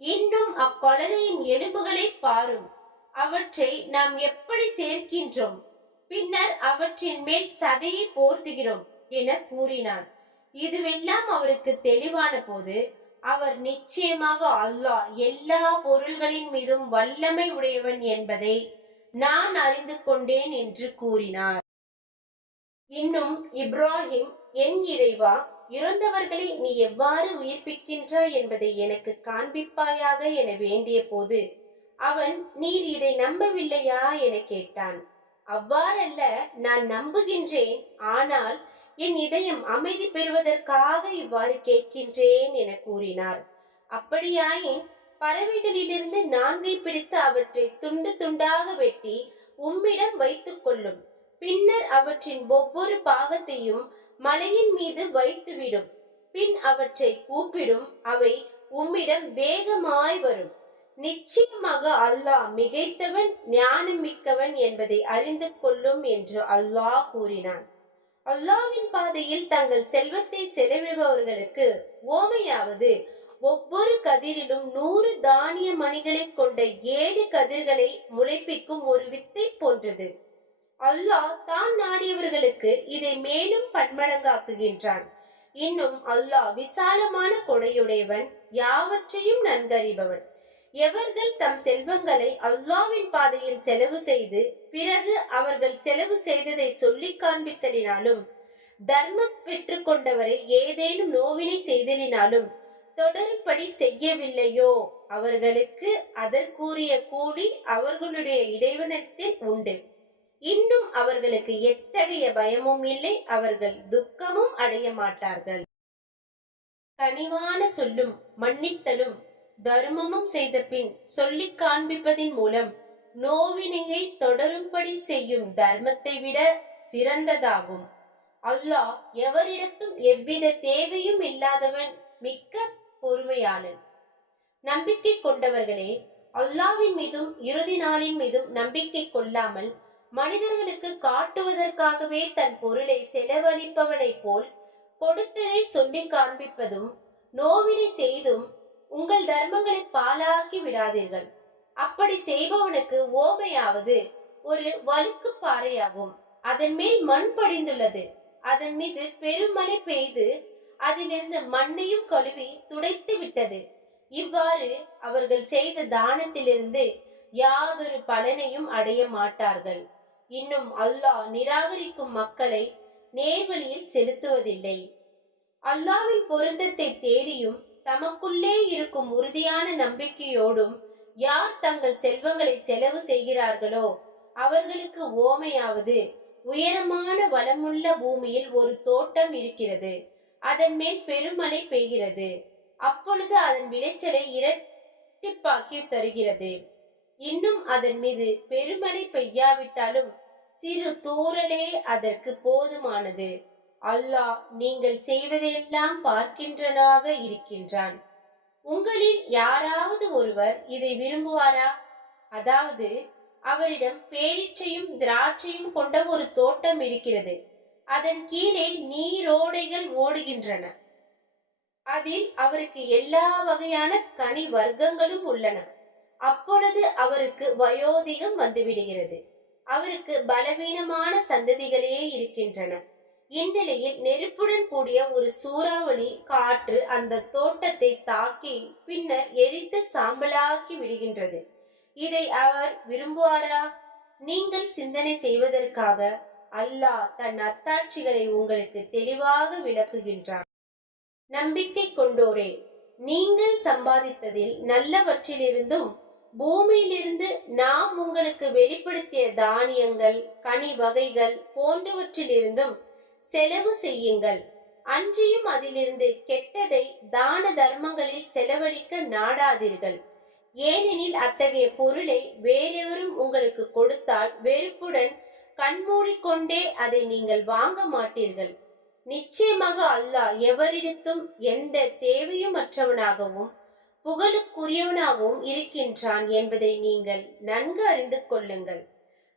இன்னும் அக்கழுதையின் எலும்புகளை பாரும், அவற்றை நாம் எப்படி சேர்க்கின்றோம், பின்னர் அவற்றின் மேல் சதையை போர்த்துகிறோம் என கூறினான். இதுவெல்லாம் அவருக்கு தெளிவான போது அவர், நிச்சயமாக அல்லாஹ் எல்லா பொருள்களின் மீதும் வல்லமை உடையவன் என்பதை நான் அறிந்து கொண்டேன் என்று கூறினார். இன்னும் இப்ராஹிம், என் இறைவா, இறந்தவர்களை நீ எவ்வாறு உயிர்ப்பிக்கின்றாய் என்பதை எனக்கு காண்பிப்பாயாக என வேண்டிய போது அவன், நீர் இதை நம்பவில்லையா என கேட்டான். அவ்வாறல்ல, நான் நம்புகின்றேன், ஆனால் என் இதயம் அமைதி பெறுவதற்காக இவ்வாறு கேட்கின்றேன் என கூறினார். அப்படியாயின் பறவைகளிலிருந்து 4 பிடித்து அவற்றை துண்டு துண்டாக வெட்டி உம்மிடம் வைத்துக் கொள்ளும். பின்னர் அவற்றின் ஒவ்வொரு பாகத்தையும் மலையின் மீது வைத்துவிடும். பின் அவற்றை கூப்பிடும், அவை உம்மிடம் வேகமாய் வரும். நிச்சயமாக அல்லாஹ் மிகைத்தவன், ஞானம் மிக்கவன் என்பதை அறிந்து கொள்ளும் என்று அல்லாஹ் கூறினான். அல்லாஹ்வின் பாதையில் தங்கள் செல்வத்தை செலவிடுபவர்களுக்கு ஓமையாவது, ஒவ்வொரு கதிரிலும் 100 தானிய மணிகளை கொண்ட 7 கதிர்களை முளைப்பிக்கும் ஒரு வித்தை போன்றது. அல்லாஹ் தான் நாடியவர்களுக்கு இதை மேலும் பன்மடங்காக்குகின்றான். இன்னும் அல்லாஹ் விசாலமான கொடையுடையவன், யாவற்றையும் நன்கறிபவன். எவர்கள் தம் செல்வங்களை அல்லாஹ்வின் பாதையில் செலவு செய்து பிறகு அவர்கள் செலவு செய்ததை சொல்லி காண்பித்தலினாலும், தர்மம் பெற்று கொண்டவரை ஏதேனும் நோவினை செய்தலினாலும் தொடரும்படி செய்யவில்லையோ, அவர்களுக்கு அதற்குரிய கூலி அவர்களுடைய இறைவனிடத்தில் உண்டு. இன்னும் அவர்களுக்கு எத்தகைய பயமும் இல்லை, அவர்கள் துக்கமும் அடைய மாட்டார்கள். கனிவான சொல்லும் மன்னித்தலும் தர்மமும் செய்த பின் சொல்லி காண்பிப்பதின் மூலம் நோவினையை தொடரும்படி செய்யும் தர்மத்தை விட சிறந்ததாகும். அல்லாஹ் எவரிடத்தும் எவ்வித தேவையும் இல்லாதவன், மிக்க பொறுமையாளன். நம்பிக்கை கொண்டவர்களே, அல்லாஹ்வின் மீதும் இறுதி நாளின் மீதும் நம்பிக்கை கொள்ளாமல் மனிதர்களுக்கு காட்டுவதற்காகவே தன் பொருளை செலவழிப்பவனை போல் கொடுத்ததை சொல்லி காண்பிப்பதும் நோவினை செய்தும் உங்கள் தர்மங்களை பாழாக்கி விடாதீர்கள். அப்படி செய்பவனுக்கு ஓமையாவது ஒரு வழுக்கு பாறையாகும். அதன் மேல் மண் படிந்துள்ளது. அதன் மீது பெருமழை பெய்து அதிலிருந்து மண்ணையும் கழுவி துடைத்து விட்டது. இவ்வாறு அவர்கள் செய்த தானத்திலிருந்து யாதொரு பலனையும் அடைய மாட்டார்கள். இன்னும் அல்லாஹ் நிராகரிக்கும் மக்களை நேர்வழியில் செலுத்துவதில்லை. அல்லாஹ்வின் பொருத்தத்தை தேடியும் தமக்குள்ளே இருக்கும் உறுதியான நம்பிக்கையோடும் யார் தங்கள் செல்வங்களை செலவு செய்கிறார்களோ அவர்களுக்கு ஓமையாவது, உயரமான வளமுள்ள பூமியில் ஒரு தோட்டம் இருக்கிறது. அதன் மேல் பெருமழை பெய்கிறது. அப்பொழுது அதன் விளைச்சலை இரட்டிப்பாக்கி தருகிறது. இன்னும் அதன் மீது பெருமழை பெய்யாவிட்டாலும் சிறு தூறலே அதற்கு போதுமானது. அல்லாஹ் நீங்கள் செய்வதெல்லாம் பார்க்கின்றனாக இருக்கின்றான். உங்களில் யாராவது ஒருவர் இதை விரும்புவாரா? அதாவது, அவரிடம் பேரீச்சையும் திராட்சையும் கொண்ட ஒரு தோட்டம் இருக்கிறது. அதன் கீழே நீரோடைகள் ஓடுகின்றன. அதில் அவருக்கு எல்லா வகையான கனி வர்க்கங்களும் உள்ளன. அப்பொழுது அவருக்கு வயோதிகம் வந்துவிடுகிறது. அவருக்கு பலவீனமான சந்ததிகளே இருக்கின்றன. இந்நிலையில் நெருப்புடன் கூடிய ஒரு சூறாவளி காற்று அந்த தோட்டத்தை தாக்கி பின்னர் எரித்து சாம்பலாக்கி விடுகின்றது. இதை அவர் விரும்புவாரா? நீங்கள் சிந்தனை செய்வதற்காக அல்லாஹ் தன் அத்தாட்சிகளை உங்களுக்கு தெளிவாக விளக்குகின்றான். நம்பிக்கை கொண்டோரே, நீங்கள் சம்பாதித்ததில் நல்லவற்றிலிருந்தும் பூமியிலிருந்து நாம் உங்களுக்கு வெளிப்படுத்திய தானியங்கள், கனி வகைகள் போன்றவற்றிலிருந்தும் செலவு செய்யுங்கள். அன்றியும் அதிலிருந்து கெட்டதை தான தர்மங்களில் செலவழிக்க நாடாதீர்கள். ஏனெனில் அத்தகைய பொருளை வேறெவரும் உங்களுக்கு கொடுத்தால் வெறுப்புடன் கண்மூடிக்கொண்டே அதை நீங்கள் வாங்க மாட்டீர்கள். நிச்சயமாக அல்லாஹ் எவரிடத்தும் எந்த தேவையுமற்றவனாகவும் புகழுக்குரியவனாகவும் இருக்கின்றான் என்பதை நீங்கள் நன்கு அறிந்து கொள்ளுங்கள்.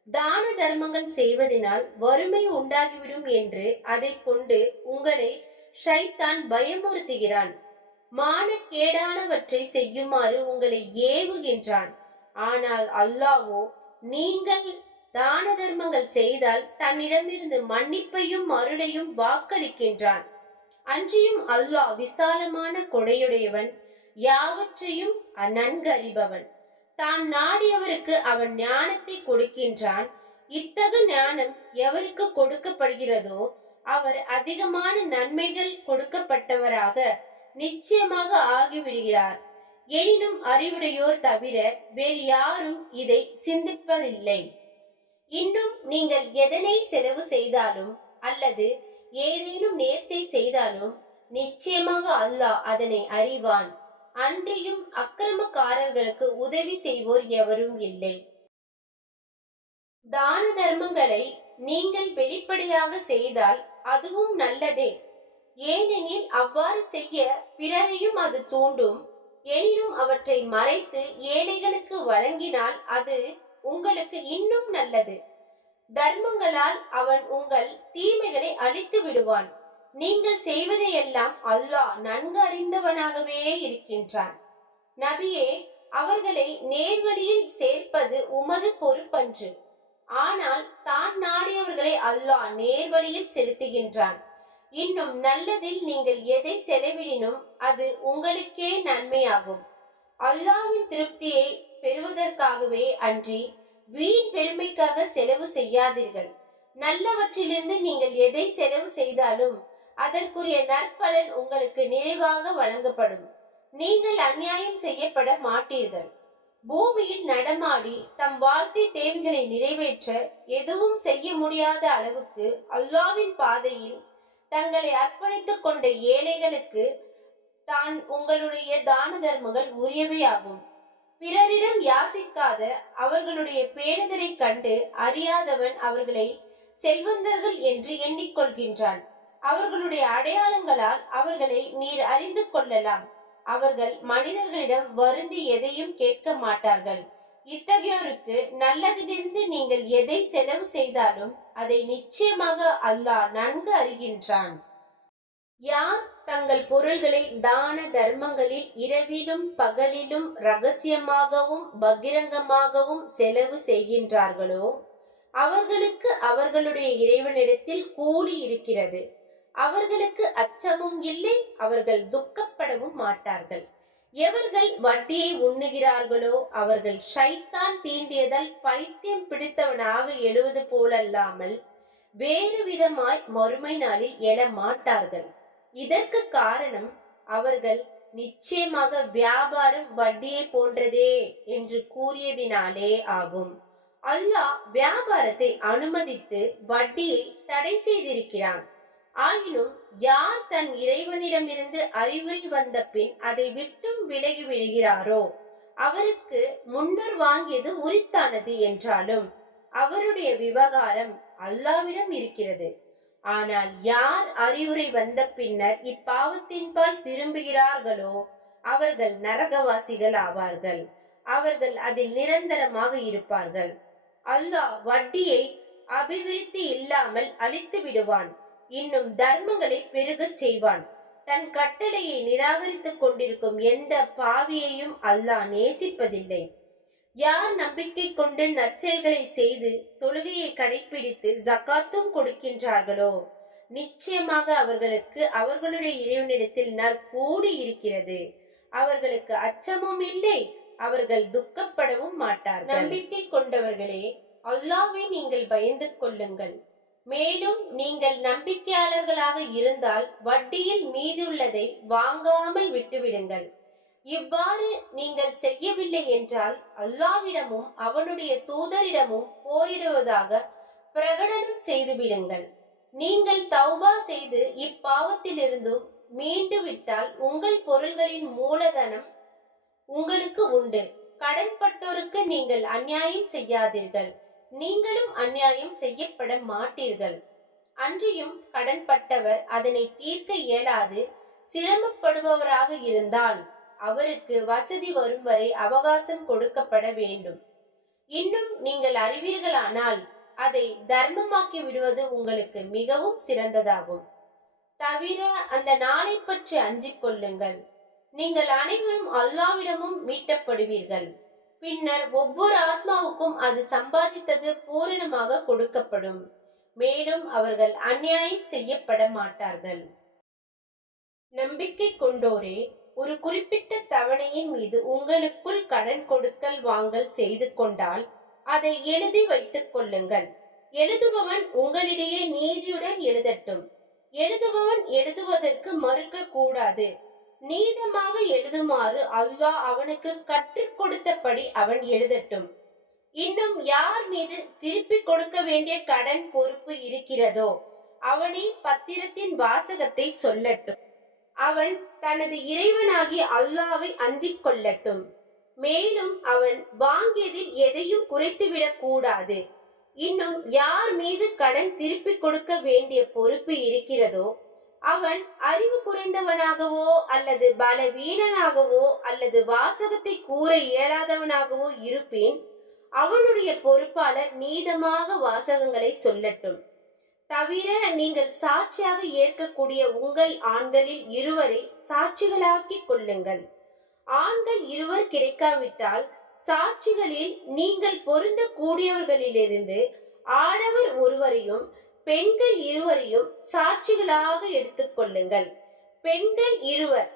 தான தர்மங்கள் செய்வதனால் வறுமை உண்டாகிவிடும் என்று அதை கொண்டு உங்களை ஷைத்தான் பயமுறுத்துகிறான். மானக்கேடானவற்றை செய்யுமாறு உங்களை ஏவுகின்றான். ஆனால் அல்லாஹ்வோ நீங்கள் தான தர்மங்கள் செய்தால் தன்னிடமிருந்து மன்னிப்பையும் அருளையும் வாக்களிக்கின்றான். அன்றியும் அல்லாஹ் விசாலமான கொடையுடையவன், யாவற்றையும் நன்கறிபவன். தான் நாடியவருக்கு அவன் ஞானத்தை கொடுக்கின்றான். இத்தகு ஞானம் எவருக்கு கொடுக்கப்படுகிறதோ அவர் அதிகமான நன்மைகள் கொடுக்கப்பட்டவராக நிச்சயமாக ஆகிவிடுகிறார். எனினும் அறிவுடையோர் தவிர வேறு யாரும் இதை சிந்திப்பதில்லை. இன்னும் நீங்கள் எதனை செலவு செய்தாலும் அல்லது ஏதேனும் நேர்ச்சை செய்தாலும் நிச்சயமாக அல்லாஹ் அதனை அறிவான். அன்றியும் அக்கிரமக்காரர்களுக்கு உதவி செய்வோர் எவரும் இல்லை. தான தர்மங்களை நீங்கள் வெளிப்படையாக செய்தால் அதுவும் நல்லதே. ஏனெனில் அவ்வாறு செய்ய பிறரையும் அது தூண்டும். எனினும் அவற்றை மறைத்து ஏழைகளுக்கு வழங்கினால் அது உங்களுக்கு இன்னும் நல்லது. தர்மங்களால் அவன் உங்கள் தீமைகளை அழித்து விடுவான். நீங்கள் செய்வதையெல்லாம் அல்லாஹ் நன்கு அறிந்தவனாகவே இருக்கின்றான். நபியே, அவர்களை நேர்வழியில் சேர்ப்பது உமது பொறுப்பன்று. ஆனால் தான் நாடியவர்களை அல்லாஹ் நேர்வழியில் செலுத்துகின்றான். இன்னும் நல்லதில் நீங்கள் எதை செலவிடினும் அது உங்களுக்கே நன்மையாகும். அல்லாஹ்வின் திருப்தியை பெறுவதற்காகவே அன்றி வீண் பெருமைக்காக செலவு செய்யாதீர்கள். நல்லவற்றிலிருந்து நீங்கள் எதை செலவு செய்தாலும் அதற்குரிய நற்பலன் உங்களுக்கு நிறைவாக வழங்கப்படும். நீங்கள் அநியாயம் செய்யப்பட மாட்டீர்கள். பூமியில் நடமாடி தம் வாழ்க்கை தேவைகளை நிறைவேற்ற எதுவும் செய்ய முடியாத அளவுக்கு அல்லாஹ்வின் பாதையில் தங்களை அர்ப்பணித்துக் கொண்ட ஏழைகளுக்கு தான் உங்களுடைய தான தர்மங்கள் உரியவையாகும். பிறரிடம் யாசிக்காத அவர்களுடைய பேணுதலை கண்டு அறியாதவன் அவர்களை செல்வந்தர்கள் என்று எண்ணிக்கொள்கின்றான். அவர்களுடைய அடையாளங்களால் அவர்களை நீர் அறிந்து கொள்ளலாம். அவர்கள் மனிதர்களிடம் வருந்தி எதையும் கேட்க மாட்டார்கள். இத்தகையோருக்கு நல்லதிலிருந்து நீங்கள் எதை செலவு செய்தாலும் அதை நிச்சயமாக அல்லாஹ் நன்கு அறிகின்றான். யார் தங்கள் பொருள்களை தான தர்மங்களில் இரவிலும் பகலிலும் ரகசியமாகவும் பகிரங்கமாகவும் செலவு செய்கின்றார்களோ அவர்களுக்கு அவர்களுடைய இறைவனிடத்தில் கூலி இருக்கிறது. அவர்களுக்கு அச்சமும் இல்லை, அவர்கள் துக்கப்படவும் மாட்டார்கள். எவர்கள் வட்டியை உண்ணுகிறார்களோ அவர்கள் ஷைத்தான் தீண்டியதால் பைத்தியம் பிடித்தவனாக எழுவது போலல்லாமல் வேறு விதமாய் மறுமை நாளில் எழ மாட்டார்கள். இதற்கு காரணம் அவர்கள் நிச்சயமாக வியாபாரம் வட்டியை போன்றதே என்று கூறியதினாலே ஆகும். அல்லாஹ் வியாபாரத்தை அனுமதித்து வட்டியை தடை செய்திருக்கிறான். ஆயினும் யார் தன் இறைவனிடமிருந்து அறிவுரை வந்த பின் அதை விட்டும் விலகி விடுகிறாரோ அவருக்கு முன்னர் வாங்கியது உரித்தானது என்றாலும் அவருடைய விவகாரம் அல்லாஹ்விடம் இருக்கிறது. ஆனால் யார் அறிவுரை வந்த பின்னர் இப்பாவத்தின்பால் திரும்புகிறார்களோ அவர்கள் நரகவாசிகள் ஆவார்கள். அவர்கள் அதில் நிரந்தரமாக இருப்பார்கள். அல்லாஹ் வட்டியை அபிவிருத்தி இல்லாமல் அழித்து விடுவான். இன்னும் தர்மங்களை பெருகச் செய்வான். தன் கட்டளையை நிராகரித்துக் கொண்டிருக்கும் எந்த பாவியையும் அல்லாஹ் நேசிப்பதில்லை. யார் நம்பிக்கை கொண்டு நற்செயல்களை செய்து தொழுகையை கடைபிடித்து ஜகாத்தும் கொடுக்கின்றார்களோ நிச்சயமாக அவர்களுக்கு அவர்களுடைய இறைவனிடத்தில் நற்கூலி இருக்கிறது. அவர்களுக்கு அச்சமும் இல்லை, அவர்கள் துக்கப்படவும் மாட்டார்கள். நம்பிக்கை கொண்டவர்களே, அல்லாஹ்வை நீங்கள் பயந்து கொள்ளுங்கள். மேலும் நீங்கள் நம்பிக்கையாளர்களாக இருந்தால் வட்டியில் மீதுள்ளதை வாங்காமல் விட்டுவிடுங்கள். இவ்வாறு நீங்கள் செய்யவில்லை என்றால் அல்லாஹ்விடமும் அவனுடைய தூதரிடமும் போரிடுவதாக பிரகடனம் செய்துவிடுங்கள். நீங்கள் தௌபா செய்து இப்பாவத்திலிருந்தும் மீண்டு விட்டால் உங்கள் பொருள்களின் மூலதனம் உங்களுக்கு உண்டு. கடன்பட்டோருக்கு நீங்கள் அநியாயம் செய்யாதீர்கள், நீங்களும் அநியாயம் செய்யப்பட மாட்டீர்கள். அன்றியும் கடன்பட்டவர் அதனை தீர்க்க இயலாது சிரமப்படுபவராக இருந்தால் அவருக்கு வசதி வரும் வரை அவகாசம் கொடுக்கப்பட வேண்டும். இன்னும் நீங்கள் அறிவீர்களானால் அதை தர்மமாக்கி விடுவது உங்களுக்கு மிகவும் சிறந்ததாகும். தவிர அந்த நாளை பற்றி அஞ்சிக் கொள்ளுங்கள். நீங்கள் அனைவரும் அல்லாஹ்விடமும் மீட்டப்படுவீர்கள். பின்னர் ஒவ்வொரு ஆத்மாவுக்கும் அது சம்பாதித்தது பூரணமாக கொடுக்கப்படும். மேலும் அவர்கள் அநியாயம் செய்யப்பட மாட்டார்கள். நம்பிக்கை கொண்டோரே, ஒரு குறிப்பிட்ட தவணையின் மீது உங்களுக்குள் கடன் கொடுக்கல் வாங்கல் செய்து கொண்டால் அதை எழுதி வைத்துக் கொள்ளுங்கள். எழுதுபவன் உங்களிடையே நீதியுடன் எழுதட்டும். எழுதுபவன் எழுதுவதற்கு மறுக்க கூடாது. நீதமாக எழுதுமாறு அல்லாஹ் அவனுக்கு கற்றுக் கொடுத்தபடி அவன் எழுதட்டும். இன்னும் யார் மீது திருப்பி கொடுக்க வேண்டிய கடன் பொறுப்பு இருக்கிறதோ அவனே பத்திரத்தின் வாசகத்தை சொல்லட்டும். அவன் தனது இறைவனாகிய அல்லாஹ்வை அஞ்சிக் கொள்ளட்டும். மேலும் அவன் வாங்கியதில் எதையும் குறைத்துவிடக் கூடாது. இன்னும் யார் மீது கடன் திருப்பி கொடுக்க வேண்டிய பொறுப்பு இருக்கிறதோ அவன் அறிவு குறைந்தவனாகவோ அல்லது பலவீனனாகவோ அல்லது வாசகத்தை கூற இயலாதவனாகவோ இருப்பின் அவனுடைய பொறுப்பாளர் நீதமாக வாசகங்களை சொல்லட்டும். தவிர நீங்கள் சாட்சியாக ஏற்கக்கூடிய உங்கள் ஆண்களில் இருவரை சாட்சிகளாக்கி கொள்ளுங்கள். ஆண்கள் இருவர் கிடைக்காவிட்டால் சாட்சிகளில் நீங்கள் பொருந்த கூடியவர்களிலிருந்து ஆடவர் ஒருவரையும் பெண்கள் இருவரையும் சாட்சிகளாக எடுத்துக் கொள்ளுங்கள். பெண்கள் இருவர்,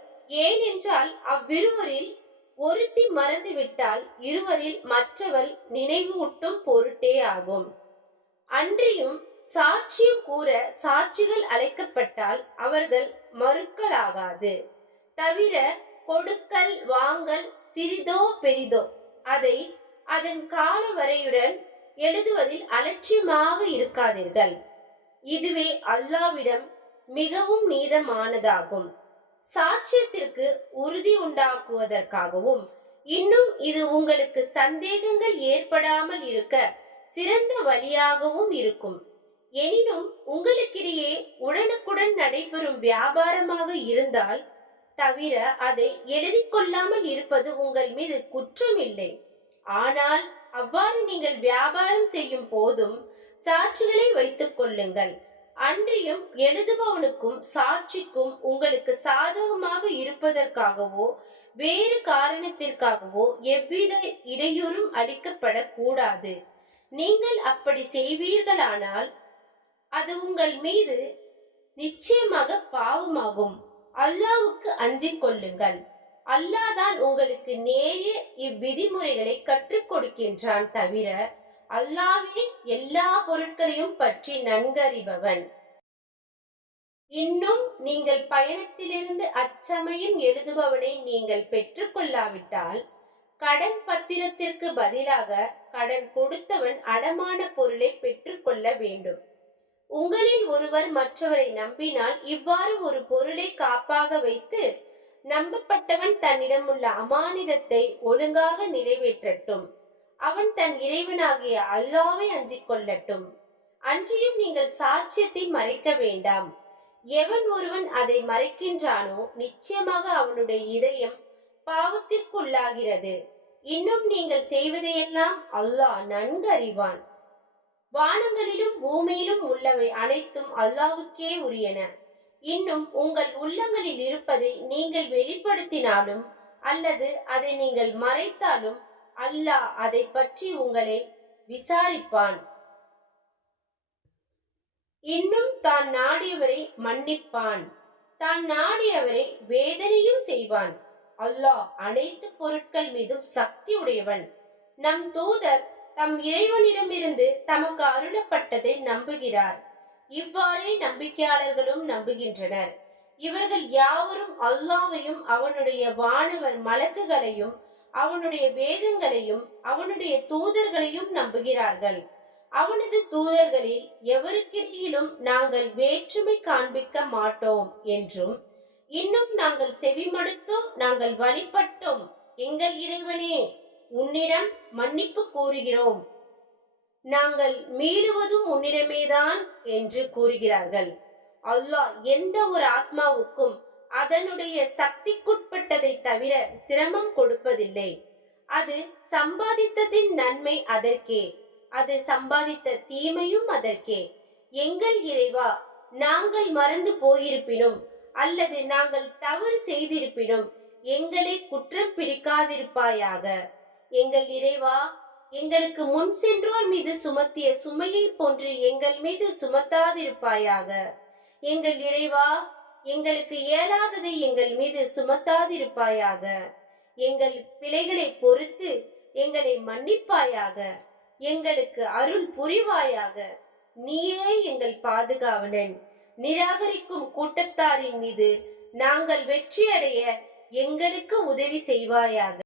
ஏனென்றால் அவ்விருவரில் ஒருத்தி மறந்துவிட்டால் இருவரில் மற்றவள் நினைவூட்டும் பொருட்டே ஆகும். அன்றியும் சாட்சியம் கூற சாட்சிகள் அழைக்கப்பட்டால் அவர்கள் மறுக்கலாகாது. தவிர கொடுக்கல் வாங்கல் சிறிதோ பெரிதோ அதை அதன் கால வரையுடன் எழுதுவதில் அலட்சியமாக இருக்காதீர்கள். இதுவே அல்லாஹ்விடம் மிகவும் நீதமானதாகும். சாட்சியத்திற்கு உறுதி உண்டாக்குவதற்காகவும் இன்னும் இது உங்களுக்கு சந்தேகங்கள் ஏற்படாமல் இருக்க சிறந்த வழியாகவும் இருக்கும். எனினும் உங்களுக்கிடையே உடனுக்குடன் நடைபெறும் வியாபாரமாக இருந்தால் தவிர அதை எழுதி கொள்ளாமல் இருப்பது உங்கள் மீது குற்றமில்லை. ஆனால் அவ்வாறு நீங்கள் வியாபாரம் செய்யும் போதும் சாட்சிகளை வைத்துக் கொள்ளுங்கள். அன்றியும் எழுதுபவனுக்கும் சாட்சிக்கும் உங்களுக்கு சாதகமாக இருப்பதற்காகவோ வேறு காரணத்திற்காகவோ எவ்வித இடையூறும் அளிக்கப்படக்கூடாது. நீங்கள் அப்படி செய்வீர்களானால் அது உங்கள் மீது நிச்சயமாக பாவமாகும். அல்லாஹ்வுக்கு அஞ்சிக் கொள்ளுங்கள். அல்லாஹ் தான் உங்களுக்கு நேரிய இவ்விதிமுறைகளை கற்றுக் கொடுக்கின்றான். தவிர அல்லாஹ்வே எல்லா பொருட்களையும் பற்றி நன்கறிபவன். இன்னும் நீங்கள் பயணத்திலிருந்து அச்சமயம் எழுதுபவனை நீங்கள் பெற்றுக் கொள்ளாவிட்டால் கடன் பத்திரத்திற்கு பதிலாக கடன் கொடுத்தவன் அடமான பொருளை பெற்றுக் கொள்ள வேண்டும். உங்களில் ஒருவர் மற்றவரை நம்பினால் இவ்வாறு ஒரு பொருளை காப்பாக வைத்து நம்பப்பட்டவன் தன்னிடம் உள்ள அமானிதத்தை ஒழுங்காக நிறைவேற்றட்டும். அவன் தன் இறைவனாகிய அல்லாஹ்வை அஞ்சிக் கொள்ளட்டும். அன்றியும் நீங்கள் சாட்சியத்தை மறைக்க வேண்டாம். எவன் ஒருவன் அதை மறைக்கின்றானோ நிச்சயமாக அவனுடைய இதயம் பாவத்திற்குள்ளாகிறது. இன்னும் நீங்கள் செய்வதையெல்லாம் அல்லாஹ் நன்கு அறிவான். வானங்களிலும் பூமியிலும் உள்ளவை அனைத்தும் அல்லாஹ்வுக்கே உரியன. இன்னும் உங்கள் உள்ளங்களில் இருப்பதை நீங்கள் வெளிப்படுத்தினாலும் அல்லது அதை நீங்கள் மறைத்தாலும் அல்லாஹ் அதை பற்றி உங்களை விசாரிப்பான். இன்னும் தான் நாடியவரை மன்னிப்பான், தான் நாடியவரை வேதனையும் செய்வான். அல்லாஹ் அனைத்து பொருட்கள் மீதும் சக்தி உடையவன். நம் தூதர் தம் இறைவனிடமிருந்து தமக்கு அருளப்பட்டதை நம்புகிறார். இவ்வாறே நம்பிக்கையாளர்களும் நம்புகின்றனர். இவர்கள் யாவரும் அல்லாஹ்வையும் அவனுடைய வானவர் மலக்குகளையும் அவனுடைய வேதங்களையும் அவனுடைய தூதர்களையும் நம்புகிறார்கள். அவனது தூதர்களில் எவருக்கிடையிலும் நாங்கள் வேற்றுமை காண்பிக்க மாட்டோம் என்றும், இன்னும் நாங்கள் செவிமடுத்தோம், நாங்கள் வழிபட்டோம், எங்கள் இறைவனே உன்னிடம் மன்னிப்பு கோருகிறோம், நாங்கள் மீளுவதும் உன்னிடமேதான் என்று கூறுகிறார்கள். அல்லாஹ் எந்த ஒரு ஆத்மாவுக்கும் அதனுடைய சக்திக்குட்பட்டதை தவிர சிரமம் கொடுப்பதில்லை. அது சம்பாதித்ததின் நன்மை அதற்கே, அது சம்பாதித்த தீமையும் அதற்கே. எங்கள் இறைவா, நாங்கள் மறந்து போயிருப்பினும் அல்லது நாங்கள் தவறு செய்திருப்பினும் எங்களை குற்றம் பிடிக்காதிருப்பாயாக. எங்கள் இறைவா, எங்களுக்கு முன் சென்றோர் மீது சுமத்திய சுமையை போன்று எங்கள் மீது சுமத்தாதிருப்பாயாக. எங்கள் இறைவா, எங்களுக்கு இயலாததை எங்கள் மீது சுமத்தாதிருப்பாயாக. எங்கள் பிழைகளை பொறுத்து எங்களை மன்னிப்பாயாக. எங்களுக்கு அருள் புரிவாயாக. நீயே எங்கள் பாதுகாவலன். நிராகரிக்கும் கூட்டத்தாரின் மீது நாங்கள் வெற்றியடைய எங்களுக்கு உதவி செய்வாயாக.